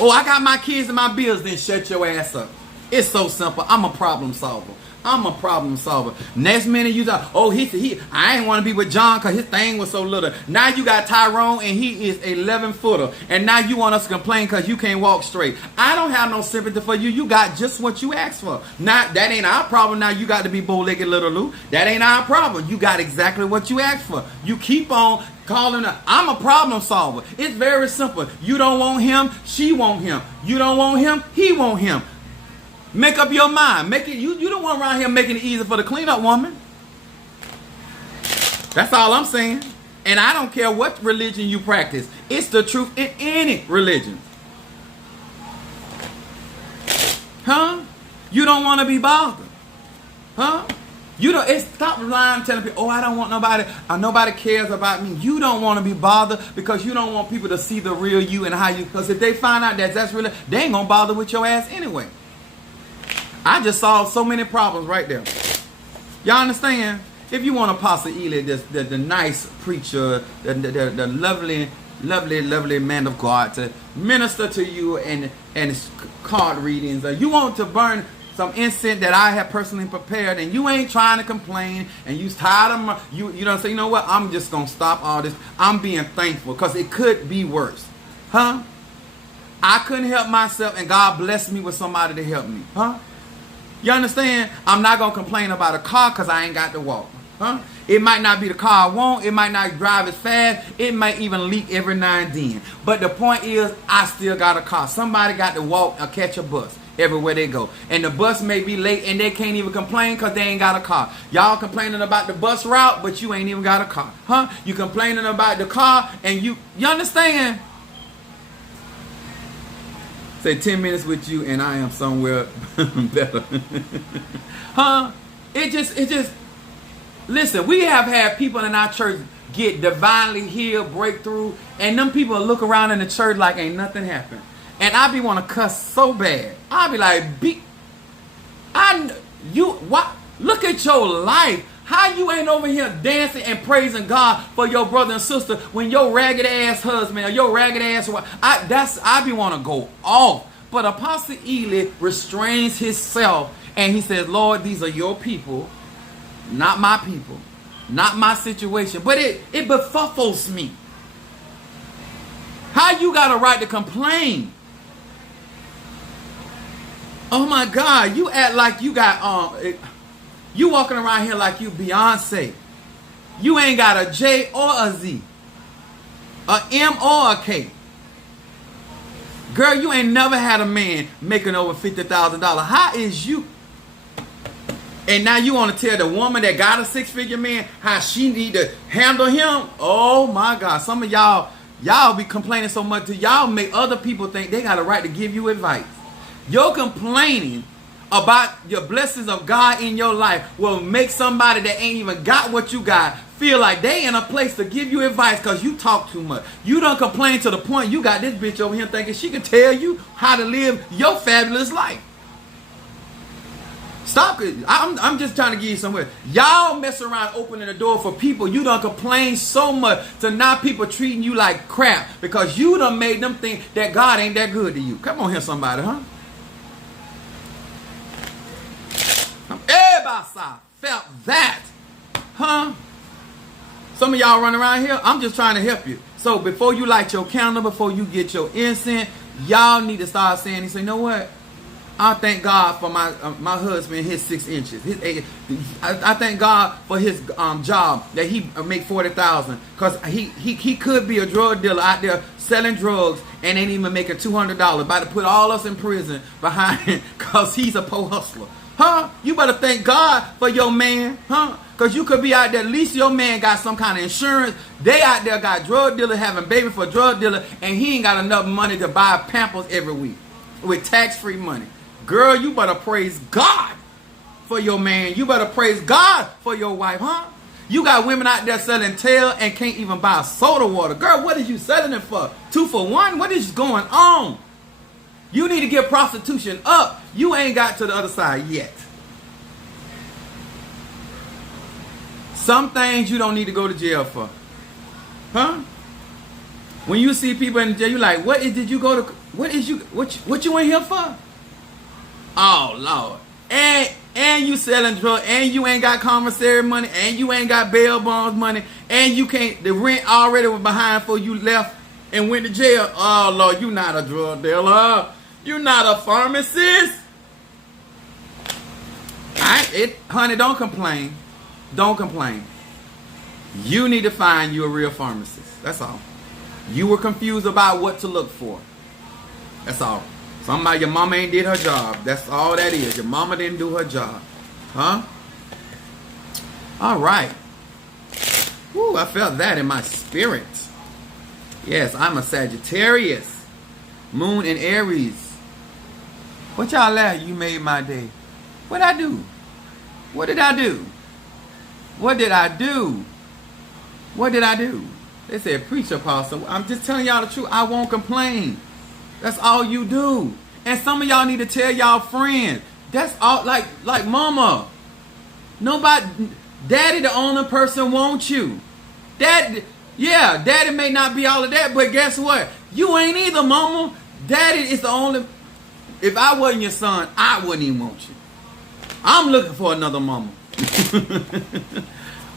Oh, I got my kids and my bills, then shut your ass up. It's so simple. I'm a problem solver. I'm a problem solver. Next minute you thought, oh, I ain't want to be with John because his thing was so little. Now you got Tyrone and he is 11 footer. And now you want us to complain because you can't walk straight. I don't have no sympathy for you. You got just what you asked for. Now, that ain't our problem. Now you got to be bow-legged little Lou. That ain't our problem. You got exactly what you asked for. You keep on calling her. I'm a problem solver. It's very simple. You don't want him, she want him. You don't want him, he want him. Make up your mind. Make it. You don't want around here making it easy for the cleanup woman. That's all I'm saying. And I don't care what religion you practice. It's the truth in any religion. Huh? You don't want to be bothered. Huh? You don't. Stop lying, telling people, oh, I don't want nobody. Nobody cares about me. You don't want to be bothered because you don't want people to see the real you and how you. Because if they find out that that's real, they ain't gonna bother with your ass anyway. I just solved so many problems right there. Y'all understand? If you want Apostle Ely, the nice preacher, the lovely man of God to minister to you and card readings, you want to burn some incense that I have personally prepared, and you ain't trying to complain, and you tired of you don't say, you know what? I'm just gonna stop all this. I'm being thankful because it could be worse, huh? I couldn't help myself, and God blessed me with somebody to help me, huh? You understand? I'm not going to complain about a car because I ain't got to walk. Huh? It might not be the car I want. It might not drive as fast. It might even leak every now and then. But the point is, I still got a car. Somebody got to walk or catch a bus everywhere they go. And the bus may be late and they can't even complain because they ain't got a car. Y'all complaining about the bus route, but you ain't even got a car. Huh? You complaining about the car and you understand? Say 10 minutes with you and I am somewhere better. Huh? It just, listen, we have had people in our church get divinely healed, breakthrough, and them people look around in the church like ain't nothing happened. And I be want to cuss so bad. I be like, look at your life. How you ain't over here dancing and praising God for your brother and sister when your ragged ass husband or your ragged ass wife? I be want to go off. But Apostle Ely restrains himself and he says, Lord, these are your people, not my people, not my situation. But it befuddles me. How you got a right to complain? Oh my God, you act like you got you walking around here like you Beyonce. You ain't got a J or a Z, a M or a K. Girl, you ain't never had a man making over $50,000. How is you? And now you want to tell the woman that got a six-figure man how she need to handle him? Oh my God, some of y'all be complaining so much that y'all make other people think they got a right to give you advice. You're complaining about your blessings of God in your life will make somebody that ain't even got what you got feel like they in a place to give you advice because you talk too much. You don't complain to the point you got this bitch over here thinking she can tell you how to live your fabulous life. Stop it. I'm just trying to give you somewhere. Y'all mess around opening the door for people. You done complain so much to now people treating you like crap because you done made them think that God ain't that good to you. Come on here, somebody, huh? Everybody felt that. Huh? Some of y'all run around here. I'm just trying to help you. So before you light your candle, before you get your incense, y'all need to start saying, you know what? I thank God for my husband, his 6 inches. I thank God for his job that he make $40,000 because he could be a drug dealer out there selling drugs and ain't even making $200. About to put all us in prison behind him because he's a poor hustler. Huh? You better thank God for your man, huh? Because you could be out there, at least your man got some kind of insurance. They out there got drug dealer having baby for drug dealer and he ain't got enough money to buy Pampers every week with tax-free money. Girl, you better praise God for your man. You better praise God for your wife, huh? You got women out there selling tail and can't even buy soda water. Girl, what is you selling it for? 2 for 1? What is going on? You need to get prostitution up. You ain't got to the other side yet. Some things you don't need to go to jail for. Huh? When you see people in jail, you like, what you in here for? Oh Lord. And you selling drugs, and you ain't got commissary money, and you ain't got bail bonds money, and you can't, the rent already was behind before you left and went to jail. Oh Lord, you not a drug dealer. You not a pharmacist. Honey, don't complain. Don't complain. You need to find you a real pharmacist. That's all. You were confused about what to look for. That's all. Somebody, your mama ain't did her job. That's all that is. Your mama didn't do her job. Huh? All right. Woo, I felt that in my spirit. Yes, I'm a Sagittarius. Moon in Aries. What y'all laugh? You made my day. What I do? What did I do? What did I do? What did I do? They said, preach, apostle. I'm just telling y'all the truth. I won't complain. That's all you do. And some of y'all need to tell y'all friends. That's all. Like mama. Nobody. Daddy the only person wants you. Daddy may not be all of that, but guess what? You ain't either, mama. Daddy is the only. If I wasn't your son, I wouldn't even want you. I'm looking for another mama.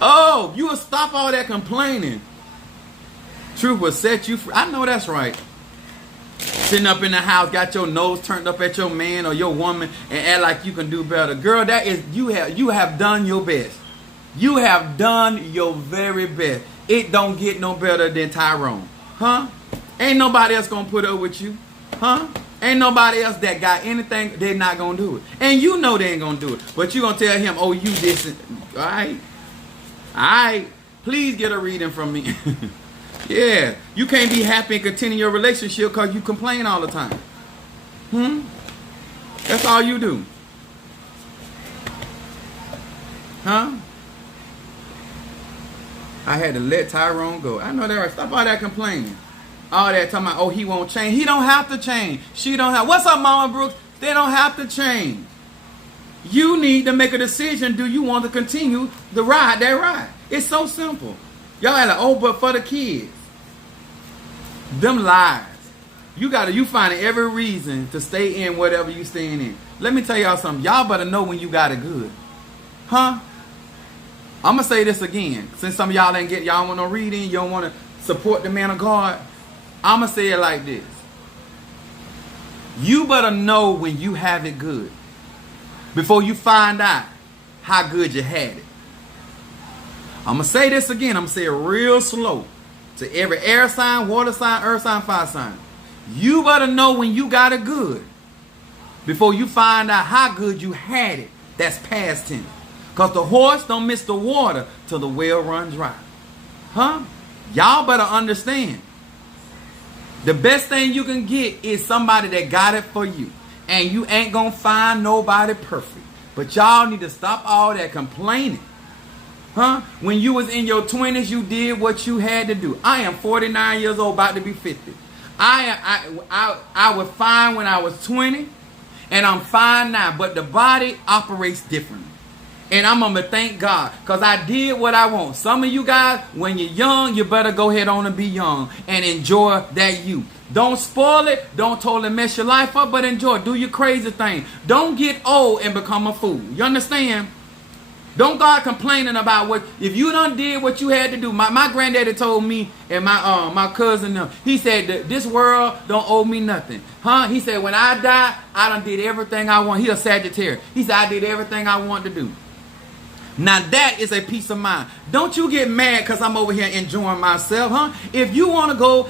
Oh, you will stop all that complaining. Truth will set you free. I know that's right. Sitting up in the house, got your nose turned up at your man or your woman and act like you can do better. Girl, that is, you have done your best. You have done your very best. It don't get no better than Tyrone. Huh? Ain't nobody else gonna put up with you. Huh? Ain't nobody else that got anything, they're not gonna do it. And you know they ain't gonna do it. But you gonna tell him, oh, you this. Alright? Alright. Please get a reading from me. Yeah. You can't be happy and continue your relationship because you complain all the time. That's all you do. Huh? I had to let Tyrone go. I know that right. Stop all that complaining. All that talking about, oh, he won't change. He don't have to change. She don't have. What's up, Mama Brooks? They don't have to change. You need to make a decision. Do you want to continue the ride, that ride? It's so simple. Y'all are like, oh, but for the kids. Them lies. You find every reason to stay in whatever you staying in. Let me tell y'all something. Y'all better know when you got it good. Huh? I'm going to say this again. Since some of y'all y'all want no reading, you don't want to support the man of God. I'm going to say it like this. You better know when you have it good before you find out how good you had it. I'm going to say this again. I'm going to say it real slow to every air sign, water sign, earth sign, fire sign. You better know when you got it good before you find out how good you had it. That's past tense. Because the horse don't miss the water till the well runs dry. Huh? Y'all better understand. The best thing you can get is somebody that got it for you. And you ain't going to find nobody perfect. But y'all need to stop all that complaining. Huh? When you was in your 20s, you did what you had to do. I am 49 years old, about to be 50. I was fine when I was 20. And I'm fine now, but the body operates differently. And I'm going to thank God because I did what I want. Some of you guys, when you're young, you better go ahead on and be young and enjoy that youth. Don't spoil it. Don't totally mess your life up, but enjoy. Do your crazy thing. Don't get old and become a fool. You understand? Don't go out complaining about what, if you done did what you had to do. My granddaddy told me and my cousin, he said, this world don't owe me nothing. He said, when I die, I done did everything I want. He a Sagittarius. He said, I did everything I want to do. Now that is a peace of mind. Don't you get mad because I'm over here enjoying myself, If you want to go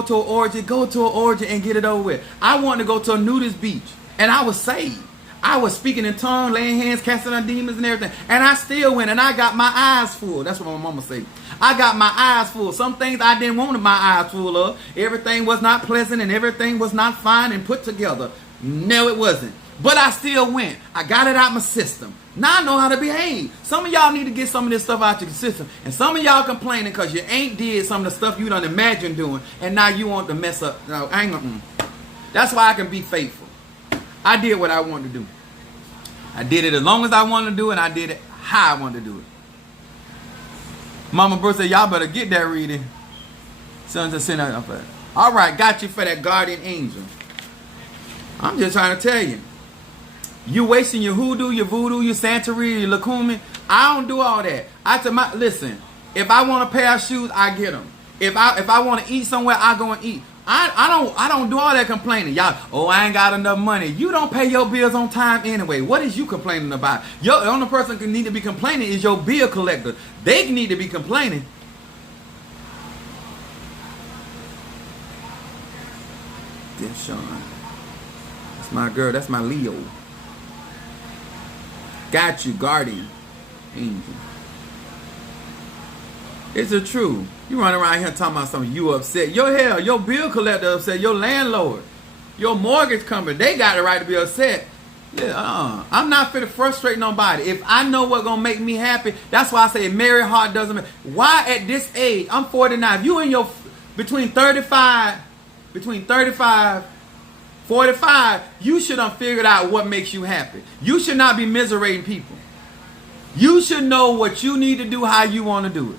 to an orgy, go to an orgy and get it over with. I want to go to a nudist beach, and I was saved. I was speaking in tongues, laying hands, casting out demons and everything. And I still went, and I got my eyes full. That's what my mama said. I got my eyes full. Some things I didn't want my eyes full of. Everything was not pleasant, and everything was not fine and put together. No, it wasn't. But I still went. I got it out my system. Now I know how to behave. Some of y'all need to get some of this stuff out your system. And some of y'all complaining because you ain't did some of the stuff you done imagine doing. And now you want to mess up. No, I ain't gonna. That's why I can be faithful. I did what I wanted to do. I did it as long as I wanted to do it. And I did it how I wanted to do it. Mama Bruce said, y'all better get that reading. Sons are sitting up there. All right, got you for that guardian angel. I'm just trying to tell you. You wasting your hoodoo, your voodoo, your Santeria, your Lakumi. I don't do all that. Listen, if I want a pair of shoes, I get them. If I want to eat somewhere, I go and eat. I don't do all that complaining. Y'all, I ain't got enough money. You don't pay your bills on time anyway. What is you complaining about? The only person who need to be complaining is your bill collector. They need to be complaining. This Sean. That's my girl. That's my Leo. Got you, guardian angel. It's the truth. You run around here talking about something, you upset. Your bill collector upset. Your landlord, your mortgage company, they got the right to be upset. Yeah, I'm not fit to frustrate nobody. If I know what's gonna make me happy, that's why I say merry heart doesn't matter. Why at this age? I'm 49. If you in your between 35, 45, you should have figured out what makes you happy. You should not be miserating people. You should know what you need to do, how you want to do it.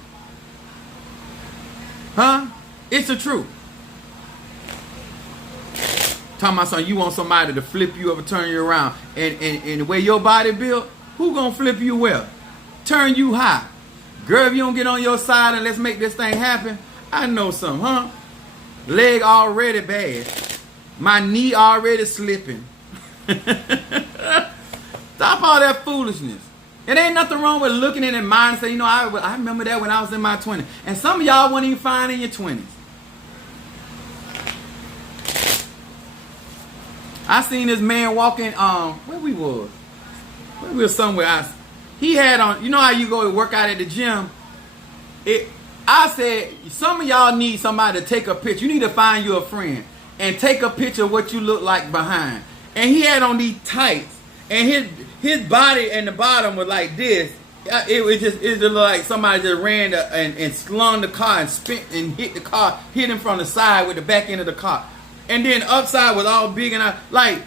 It's the truth. Talking about something, you want somebody to flip you over, turn you around. And the way your body built, who gonna flip you well? Turn you high. Girl, if you don't get on your side and let's make this thing happen, I know something, Leg already bad. My knee already slipping. Stop all that foolishness. It ain't nothing wrong with looking in and mind and saying, I remember that when I was in my 20s. And some of y'all weren't even fine in your 20s. I seen this man walking, where we was? Where we was somewhere. He had on, you know how you go to work out at the gym? I said, some of y'all need somebody to take a picture. You need to find you a friend and take a picture of what you look like behind. And he had on these tights, and his body and the bottom was like this. It just looked like somebody just ran and slung the car and spin and hit the car, hit him from the side with the back end of the car. And then upside was all big and like,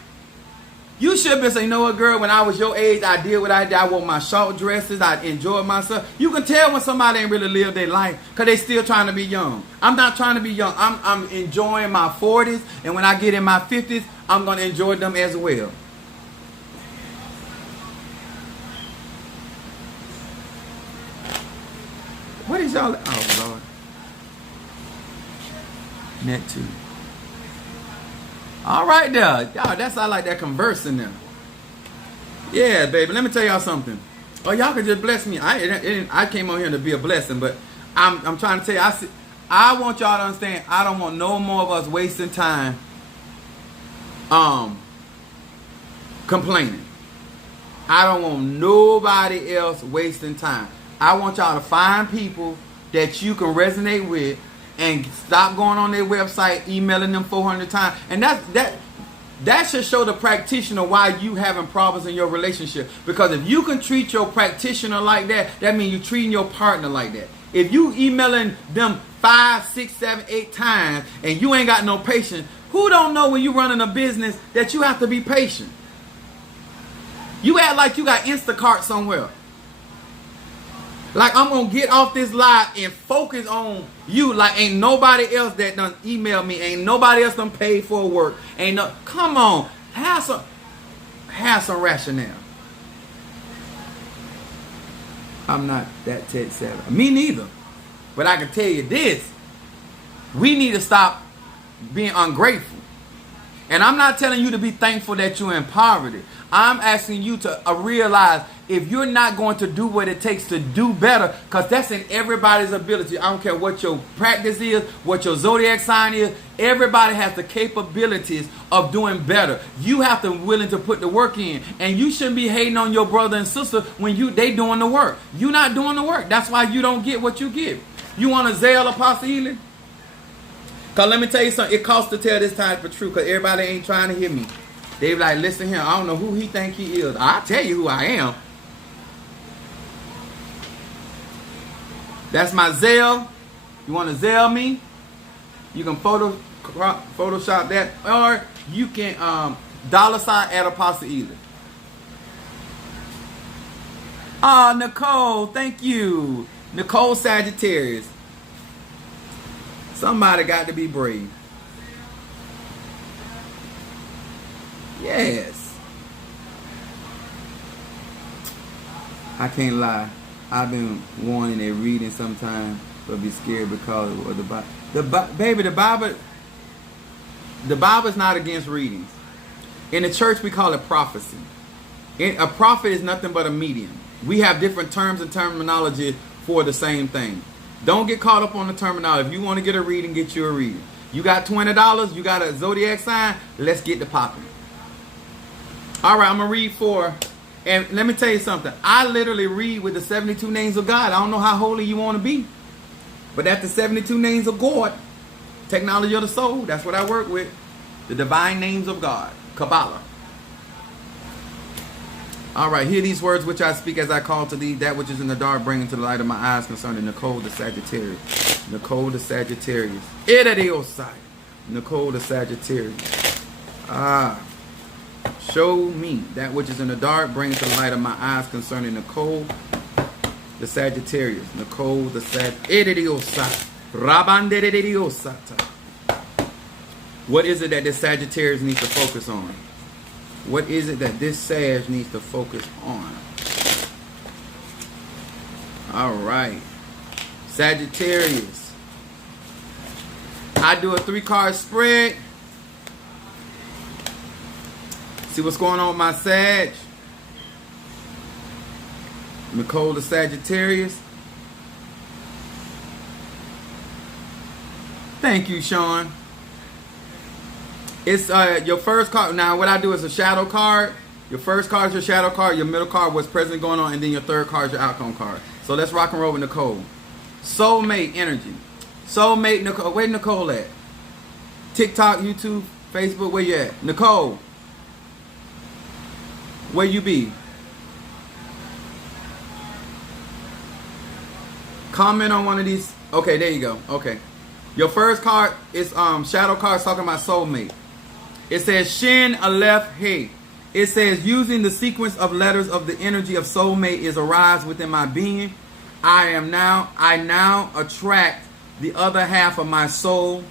you should have been saying, you know what, girl, when I was your age, I did what I did. I wore my short dresses. I enjoyed myself. You can tell when somebody ain't really lived their life because they still trying to be young. I'm not trying to be young. I'm enjoying my 40s. And when I get in my 50s, I'm going to enjoy them as well. What is y'all? Oh, Lord. Net 2. All right there. Y'all, that's I like that conversing there. Yeah, baby. Let me tell y'all something. Oh, y'all can just bless me. I came on here to be a blessing, but I'm trying to tell you, I want y'all to understand, I don't want no more of us wasting time complaining. I don't want nobody else wasting time. I want y'all to find people that you can resonate with and stop going on their website, emailing them 400 times. And that should show the practitioner why you having problems in your relationship. Because if you can treat your practitioner like that, that means you're treating your partner like that. If you emailing them 5, 6, 7, 8 times and you ain't got no patience, who don't know when you running a business that you have to be patient? You act like you got Instacart somewhere. Like I'm going to get off this live and focus on you like ain't nobody else that done email me. Ain't nobody else done paid for work. Ain't no, come on. Have some rationale. I'm not that tech savvy. Me neither. But I can tell you this. We need to stop being ungrateful. And I'm not telling you to be thankful that you're in poverty. I'm asking you to realize if you're not going to do what it takes to do better, because that's in everybody's ability. I don't care what your practice is, what your zodiac sign is. Everybody has the capabilities of doing better. You have to be willing to put the work in. And you shouldn't be hating on your brother and sister when they doing the work. You're not doing the work. That's why you don't get what you get. You want to Zelle Apostle Ely? Because let me tell you something. It costs to tell this type of truth because everybody ain't trying to hear me. They be like, listen here, I don't know who he think he is. I'll tell you who I am. That's my Zelle. You want to Zelle me? You can Photoshop that. Or you can $ at Apostle Ely. Ah, Nicole, thank you. Nicole Sagittarius. Somebody got to be brave. Yes. I can't lie. I've been wanting and reading sometimes, but be scared because of the Bible. Baby, the Bible is not against readings. In the church, we call it prophecy. A prophet is nothing but a medium. We have different terms and terminology for the same thing. Don't get caught up on the terminology. If you want to get a reading, get you a reading. You got $20, you got a zodiac sign, let's get the popping. All right, I'm going to read 4. And let me tell you something. I literally read with the 72 names of God. I don't know how holy you want to be. But that's the 72 names of God. Technology of the soul. That's what I work with. The divine names of God. Kabbalah. All right, hear these words which I speak as I call to thee. That which is in the dark, bring into the light of my eyes concerning Nicole the Sagittarius. Nicole the Sagittarius. Nicole the Sagittarius. Show me that which is in the dark, bring to the light of my eyes concerning Nicole the Sagittarius. Nicole the Sagittarius. What is it that this Sagittarius needs to focus on? What is it that this Sag needs to focus on? All right. Sagittarius. I do a 3-card spread. See what's going on with my Sag. Nicole the Sagittarius. Thank you, Sean. It's your first card. Now, what I do is a shadow card. Your first card is your shadow card. Your middle card, what's presently going on. And then your third card is your outcome card. So let's rock and roll with Nicole. Soulmate energy. Soulmate Nicole. Where Nicole at? TikTok, YouTube, Facebook. Where you at? Nicole. Where you be? Comment on one of these. Okay, there you go. Okay. Your first card is shadow cards talking about soulmate. It says Shin Aleph Hey. It says using the sequence of letters of the energy of soulmate is arise within my being. I now attract the other half of my soul.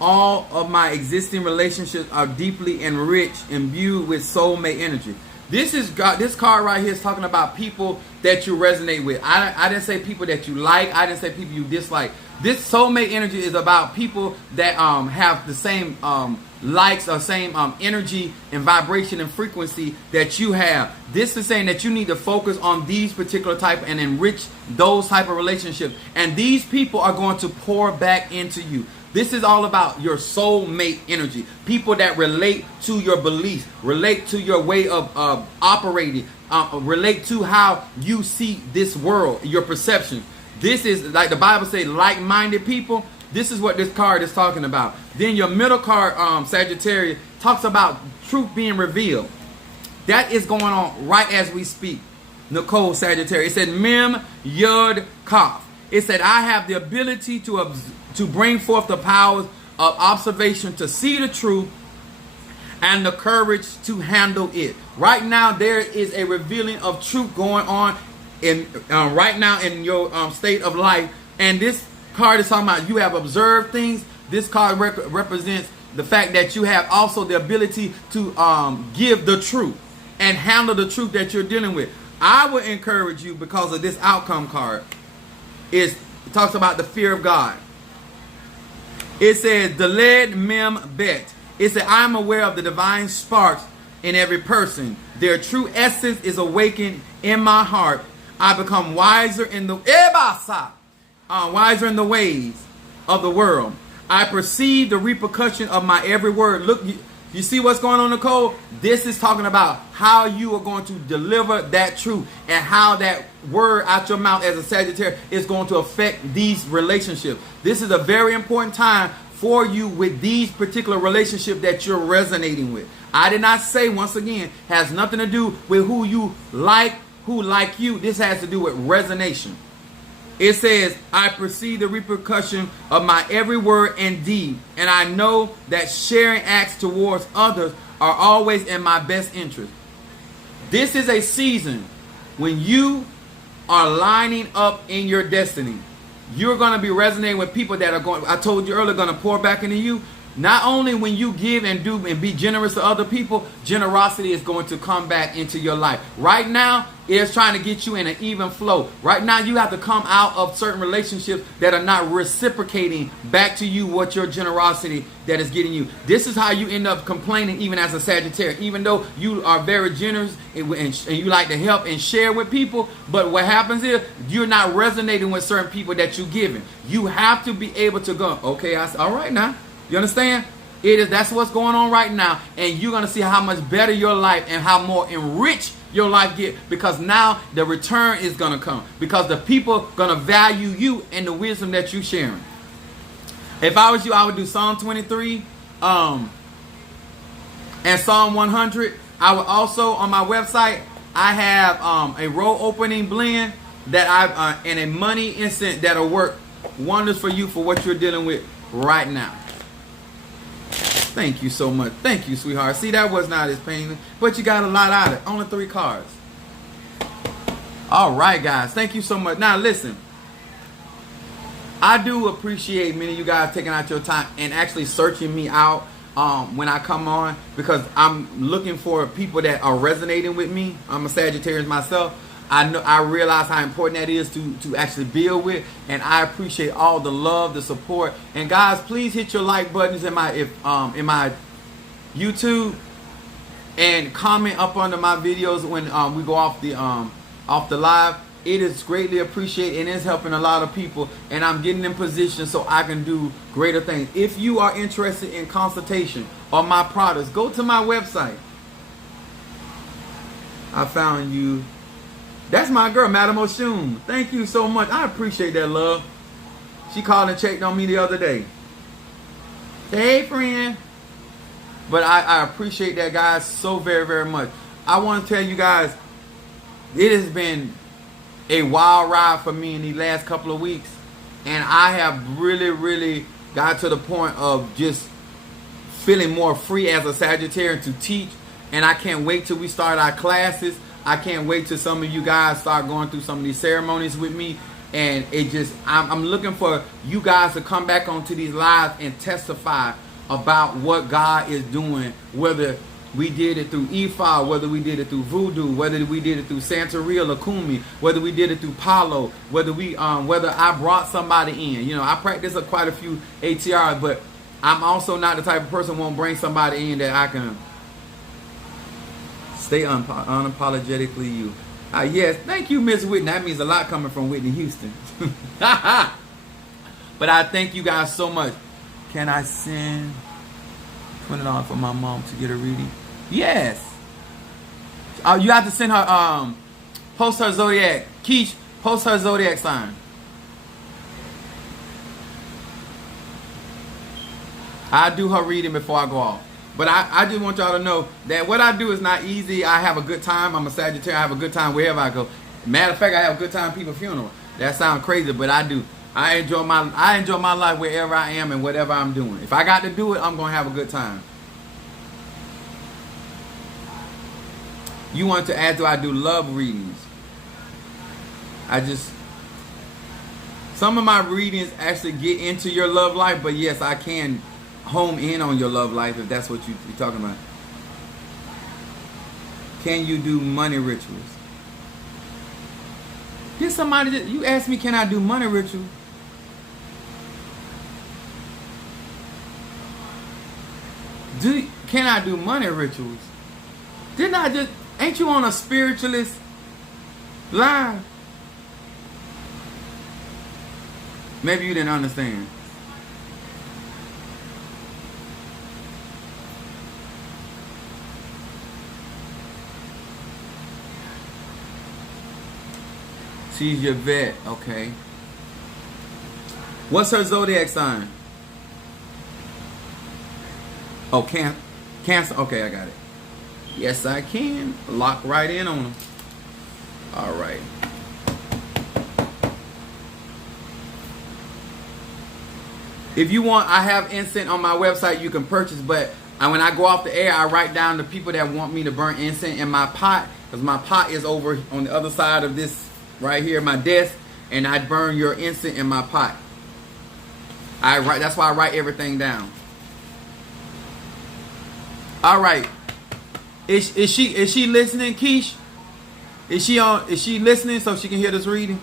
All of my existing relationships are deeply enriched, imbued with soulmate energy. This card right here is talking about people that you resonate with. I didn't say people that you like. I didn't say people you dislike. This soulmate energy is about people that have the same likes or same energy and vibration and frequency that you have. This is saying that you need to focus on these particular type and enrich those type of relationships. And these people are going to pour back into you. This is all about your soulmate energy. People that relate to your beliefs, relate to your way of operating, relate to how you see this world, your perception. This is, like the Bible says, like-minded people. This is what this card is talking about. Then your middle card, Sagittarius, talks about truth being revealed. That is going on right as we speak. Nicole Sagittarius. It said Mem Yud Kaf. It said I have the ability to bring forth the powers of observation to see the truth and the courage to handle it. Right now, there is a revealing of truth going on in right now in your state of life. And this card is talking about you have observed things. This card represents the fact that you have also the ability to give the truth and handle the truth that you're dealing with. I would encourage you, because of this outcome card, it talks about the fear of God. It says, Deled Mem Bet. It said, I am aware of the divine sparks in every person. Their true essence is awakened in my heart. I become wiser in the wiser in the ways of the world. I perceive the repercussion of my every word. Look, you see what's going on, Nicole? This is talking about how you are going to deliver that truth and how that word out your mouth as a Sagittarius is going to affect these relationships. This is a very important time for you with these particular relationships that you're resonating with. I did not say, once again, has nothing to do with who you like, who like you. This has to do with resonation. It says, I perceive the repercussion of my every word and deed, and I know that sharing acts towards others are always in my best interest. This is a season when you are lining up in your destiny. You're going to be resonating with people that are going, I told you earlier, going to pour back into you. Not only when you give and do and be generous to other people, generosity is going to come back into your life. Right now, it's trying to get you in an even flow. Right now, you have to come out of certain relationships that are not reciprocating back to you what your generosity that is getting you. This is how you end up complaining even as a Sagittarius. Even though you are very generous and you like to help and share with people, but what happens is you're not resonating with certain people that you're giving. You have to be able to go, okay, all right now. You understand? That's what's going on right now. And you're going to see how much better your life and how more enriched your life get, because now the return is going to come. Because the people are going to value you and the wisdom that you're sharing. If I was you, I would do Psalm 23 and Psalm 100. I would also, on my website, I have a roll opening blend that I've and a money instant that'll work wonders for you for what you're dealing with right now. Thank you so much. Thank you, sweetheart. See, that was not as painful, but you got a lot out of it. Only 3 cards. All right, guys. Thank you so much. Now, listen. I do appreciate many of you guys taking out your time and actually searching me out when I come on, because I'm looking for people that are resonating with me. I'm a Sagittarius myself. I realize how important that is to actually build with, and I appreciate all the love, the support. And guys, please hit your like buttons in my YouTube, and comment up under my videos when we go off the live. It is greatly appreciated and it's helping a lot of people, and I'm getting in position so I can do greater things. If you are interested in consultation or my products, go to my website. I found you. That's my girl, Madam Oshun. Thank you so much. I appreciate that, love. She called and checked on me the other day. Hey, friend. But I appreciate that, guys, so very, very much. I want to tell you guys, it has been a wild ride for me in these last couple of weeks. And I have really, really got to the point of just feeling more free as a Sagittarius to teach. And I can't wait till we start our classes. I can't wait till some of you guys start going through some of these ceremonies with me. And it just, I'm looking for you guys to come back onto these lives and testify about what God is doing. Whether we did it through Ifa, whether we did it through Voodoo, whether we did it through Santeria, Lakumi, whether we did it through Palo, whether I brought somebody in. You know, I practice quite a few ATRs, but I'm also not the type of person who won't bring somebody in that I can stay unapologetically you. Yes, thank you, Miss Whitney. That means a lot coming from Whitney Houston. But I thank you guys so much. Can I send $20 for my mom to get a reading? Yes. You have to send her, post her zodiac. Keish, post her zodiac sign. I do her reading before I go off. But I just want y'all to know that what I do is not easy. I have a good time. I'm a Sagittarius. I have a good time wherever I go. Matter of fact, I have a good time at people's funeral. That sounds crazy, but I do. I enjoy my life wherever I am and whatever I'm doing. If I got to do it, I'm going to have a good time. You want to add, do I do love readings? Some of my readings actually get into your love life, but yes, I can home in on your love life if that's what you're talking about. Can you do money rituals? Did somebody, you asked me, can I do money rituals? Can I do money rituals? Didn't I just, ain't you on a spiritualist live? Maybe you didn't understand. She's your vet, okay. What's her zodiac sign? Oh, Cancer. Okay, I got it. Yes, I can. Lock right in on them. All right. If you want, I have incense on my website you can purchase, but when I go off the air, I write down the people that want me to burn incense in my pot, because my pot is over on the other side of this right here, my desk, and I burn your incense in my pot. That's why I write everything down. All right. Is she listening, Keish? Is she listening so she can hear this reading?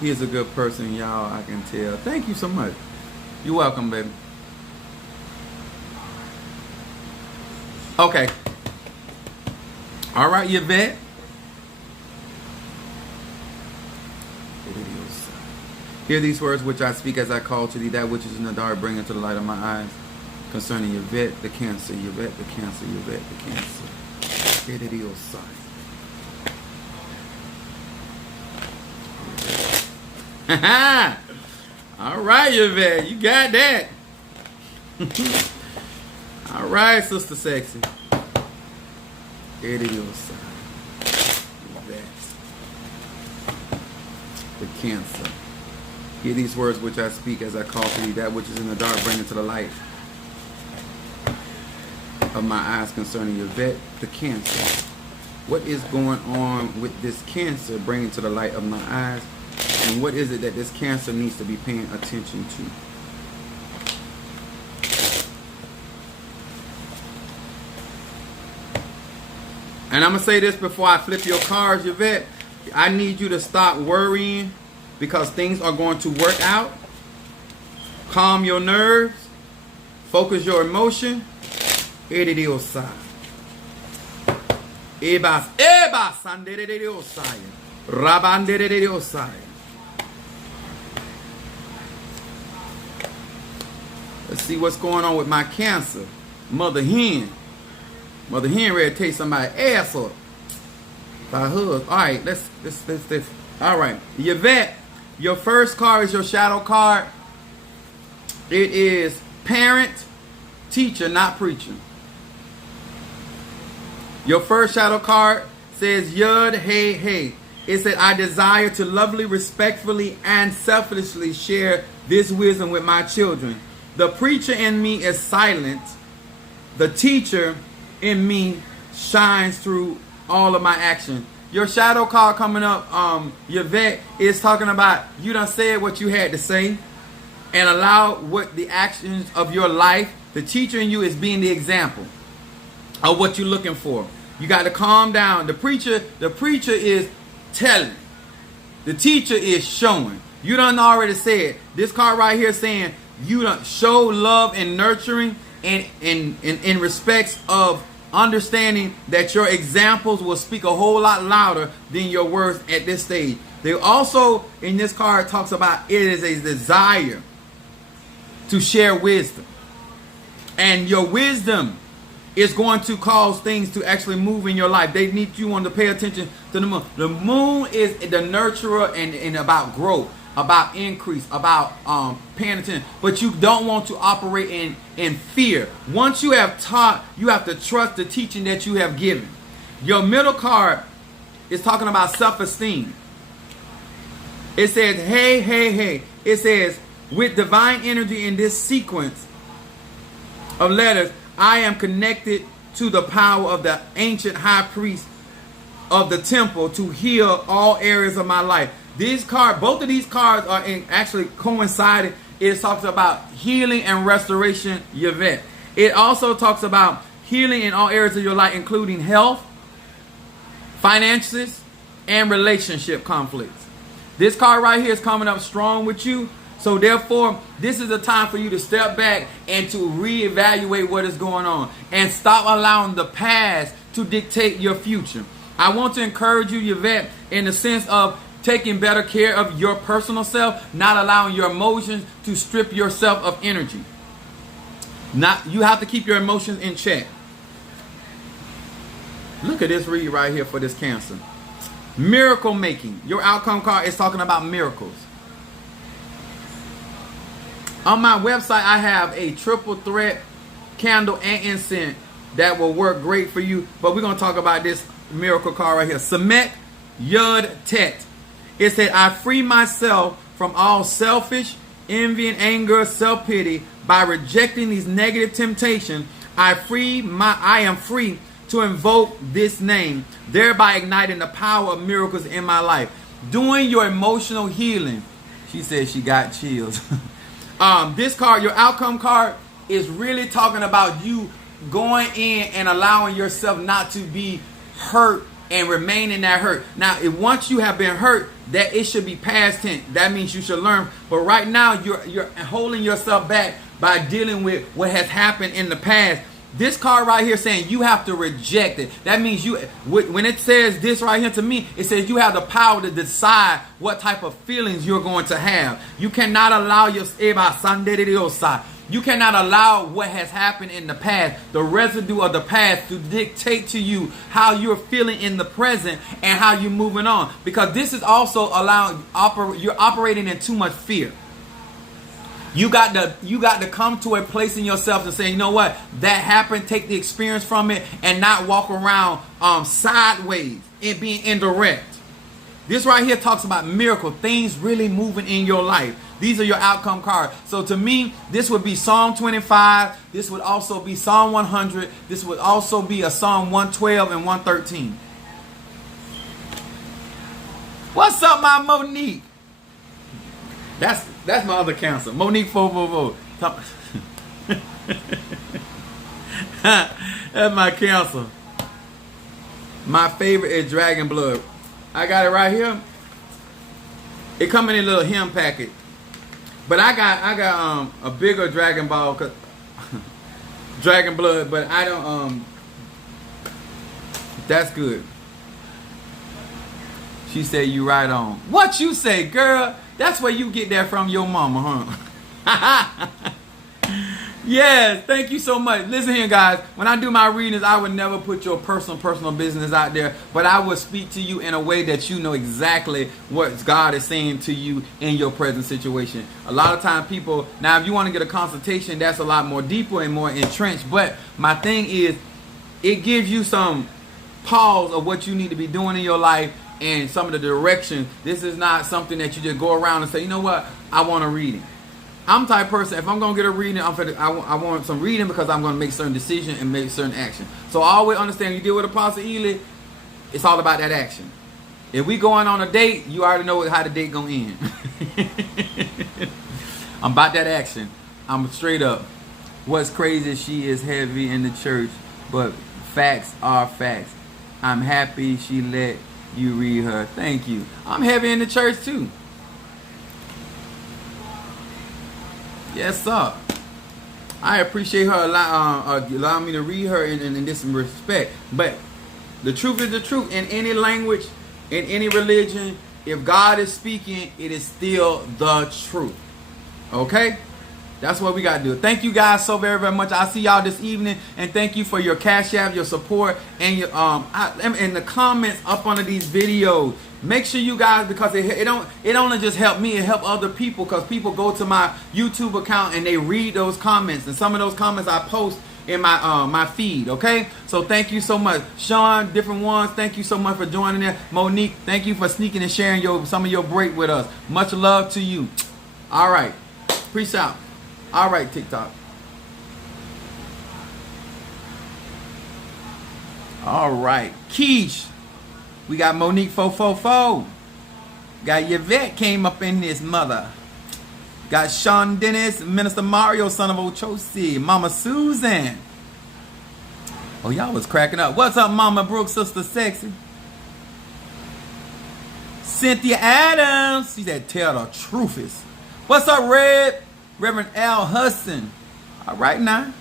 He is a good person, y'all. I can tell. Thank you so much. You're welcome, baby. Okay. All right, Yvette. Hear these words which I speak as I call to thee, that which is in the dark, bring into the light of my eyes. Concerning Yvette, the Cancer, Yvette, the Cancer, Yvette, the Cancer. Hear the sign. All right, Yvette, you got that. All right, Sister Sexy. Here it is. Yvette, the Cancer. Hear these words which I speak as I call to thee, that which is in the dark, bring into the light of my eyes. Concerning Yvette, the Cancer. What is going on with this Cancer bringing to the light of my eyes? And what is it that this Cancer needs to be paying attention to? And I'm going to say this before I flip your cards, Yvette. I need you to stop worrying, because things are going to work out. Calm your nerves. Focus your emotion. Let's see what's going on with my Cancer. Mother Hen. Mother Hen ready to take somebody's ass up by hug. All right, let's. All right, Yvette. Your first card is your shadow card. It is parent, teacher, not preacher. Your first shadow card says Yud Hey Hey. It said, I desire to lovely, respectfully, and selflessly share this wisdom with my children. The preacher in me is silent. The teacher in me shines through all of my action. Your shadow card coming up, Yvette, is talking about you done said what you had to say and allow what the actions of your life. The teacher in you is being the example of what you're looking for. You got to calm down. The preacher is telling. The teacher is showing. You done already said. This card right here saying you done show love and nurturing and in respects of understanding that your examples will speak a whole lot louder than your words at this stage. They also, in this card, talks about it is a desire to share wisdom. And your wisdom is going to cause things to actually move in your life. They need you to pay attention to the moon. The moon is the nurturer and about growth, about increase, about paying attention. But you don't want to operate in fear. Once you have taught, you have to trust the teaching that you have given. Your middle card is talking about self-esteem. It says, hey, hey, hey. It says, with divine energy in this sequence, of letters, I am connected to the power of the ancient high priest of the temple to heal all areas of my life. These cards, both of these cards are actually coincided. It talks about healing and restoration, Yvette. It also talks about healing in all areas of your life, including health, finances, and relationship conflicts. This card right here is coming up strong with you. So therefore, this is a time for you to step back and to reevaluate what is going on and stop allowing the past to dictate your future. I want to encourage you, Yvette, in the sense of taking better care of your personal self, not allowing your emotions to strip yourself of energy. You have to keep your emotions in check. Look at this read right here for this Cancer. Miracle making. Your outcome card is talking about miracles. On my website, I have a triple threat candle and incense that will work great for you. But we're going to talk about this miracle card right here. Samet Yud Tet. It said, I free myself from all selfish, envy, and anger, self-pity. By rejecting these negative temptations, I am free to invoke this name, thereby igniting the power of miracles in my life. Doing your emotional healing. She said she got chills. This card, your outcome card, is really talking about you going in and allowing yourself not to be hurt and remain in that hurt. Now, if once you have been hurt, that it should be past tense. That means you should learn. But right now, you're holding yourself back by dealing with what has happened in the past. This card right here saying you have to reject it. That means when it says this right here to me, it says you have the power to decide what type of feelings you're going to have. You cannot allow you cannot allow what has happened in the past, the residue of the past, to dictate to you how you're feeling in the present and how you're moving on. Because this is also allowing you're operating in too much fear. You got to come to a place in yourself to say, you know what, that happened, take the experience from it, and not walk around sideways and being indirect. This right here talks about miracle, things really moving in your life. These are your outcome cards. So to me, this would be Psalm 25. This would also be Psalm 100. This would also be a Psalm 112 and 113. What's up, my Monique? That's my other Cancer. Monique 444. That's my Cancer. My favorite is Dragon Blood. I got it right here. It come in a little hem packet. But I got a bigger Dragon Ball, Dragon Blood, but I don't that's good. She said you right on. What you say, girl? That's where you get that from your mama, huh? Yes, thank you so much. Listen here, guys. When I do my readings, I would never put your personal business out there, but I will speak to you in a way that you know exactly what God is saying to you in your present situation. A lot of times people, now if you want to get a consultation, that's a lot more deeper and more entrenched, but my thing is, it gives you some pause of what you need to be doing in your life and some of the direction. This is not something that you just go around and say, you know what, I want a reading. I'm the type of person, if I'm going to get a reading, I want some reading because I'm going to make certain decisions and make certain action. So I always understand, you deal with Apostle Ely, it's all about that action. If we going on a date, you already know how the date going to end. I'm about that action. I'm straight up. What's crazy is she is heavy in the church, but facts are facts. I'm happy she let you read her. Thank you. I'm heavy in the church too. Yes, sir. I appreciate her allowing me to read her in this respect. But the truth is the truth. In any language, in any religion, if God is speaking, it is still the truth. Okay? That's what we got to do. Thank you guys so very, very much. I'll see y'all this evening. And thank you for your Cash App, your support, and your in the comments up under these videos. Make sure you guys, because it only just help me, it help other people, because people go to my YouTube account and they read those comments, and some of those comments I post in my my feed. Okay, so thank you so much, Sean, different ones. Thank you so much for joining there. Monique, thank you for sneaking and sharing some of your break with us. Much love to you. All right, peace out. All right, TikTok. All right. Keish. We got Monique 444. Got Yvette came up in this mother. Got Sean Dennis, Minister Mario, son of Ochosi, Mama Susan. Oh, y'all was cracking up. What's up, Mama Brooke, Sister Sexy? Cynthia Adams. She said, tell the truthest. What's up, Red? Reverend Al Hudson. All right, now.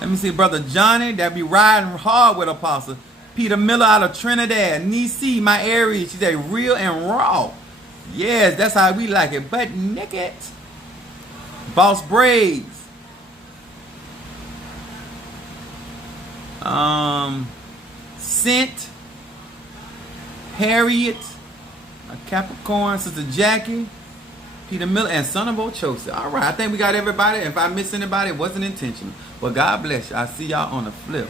Let me see, Brother Johnny. That be riding hard with Apostle. Peter Miller out of Trinidad. Nisi, my area. She said, real and raw. Yes, that's how we like it. But naked. Boss Braids. Scent. Harriet. A Capricorn. Sister Jackie. Peter Miller and son of Ochosa. All right, I think we got everybody. If I miss anybody, it wasn't intentional. Well, God bless you. I'll see y'all on the flip.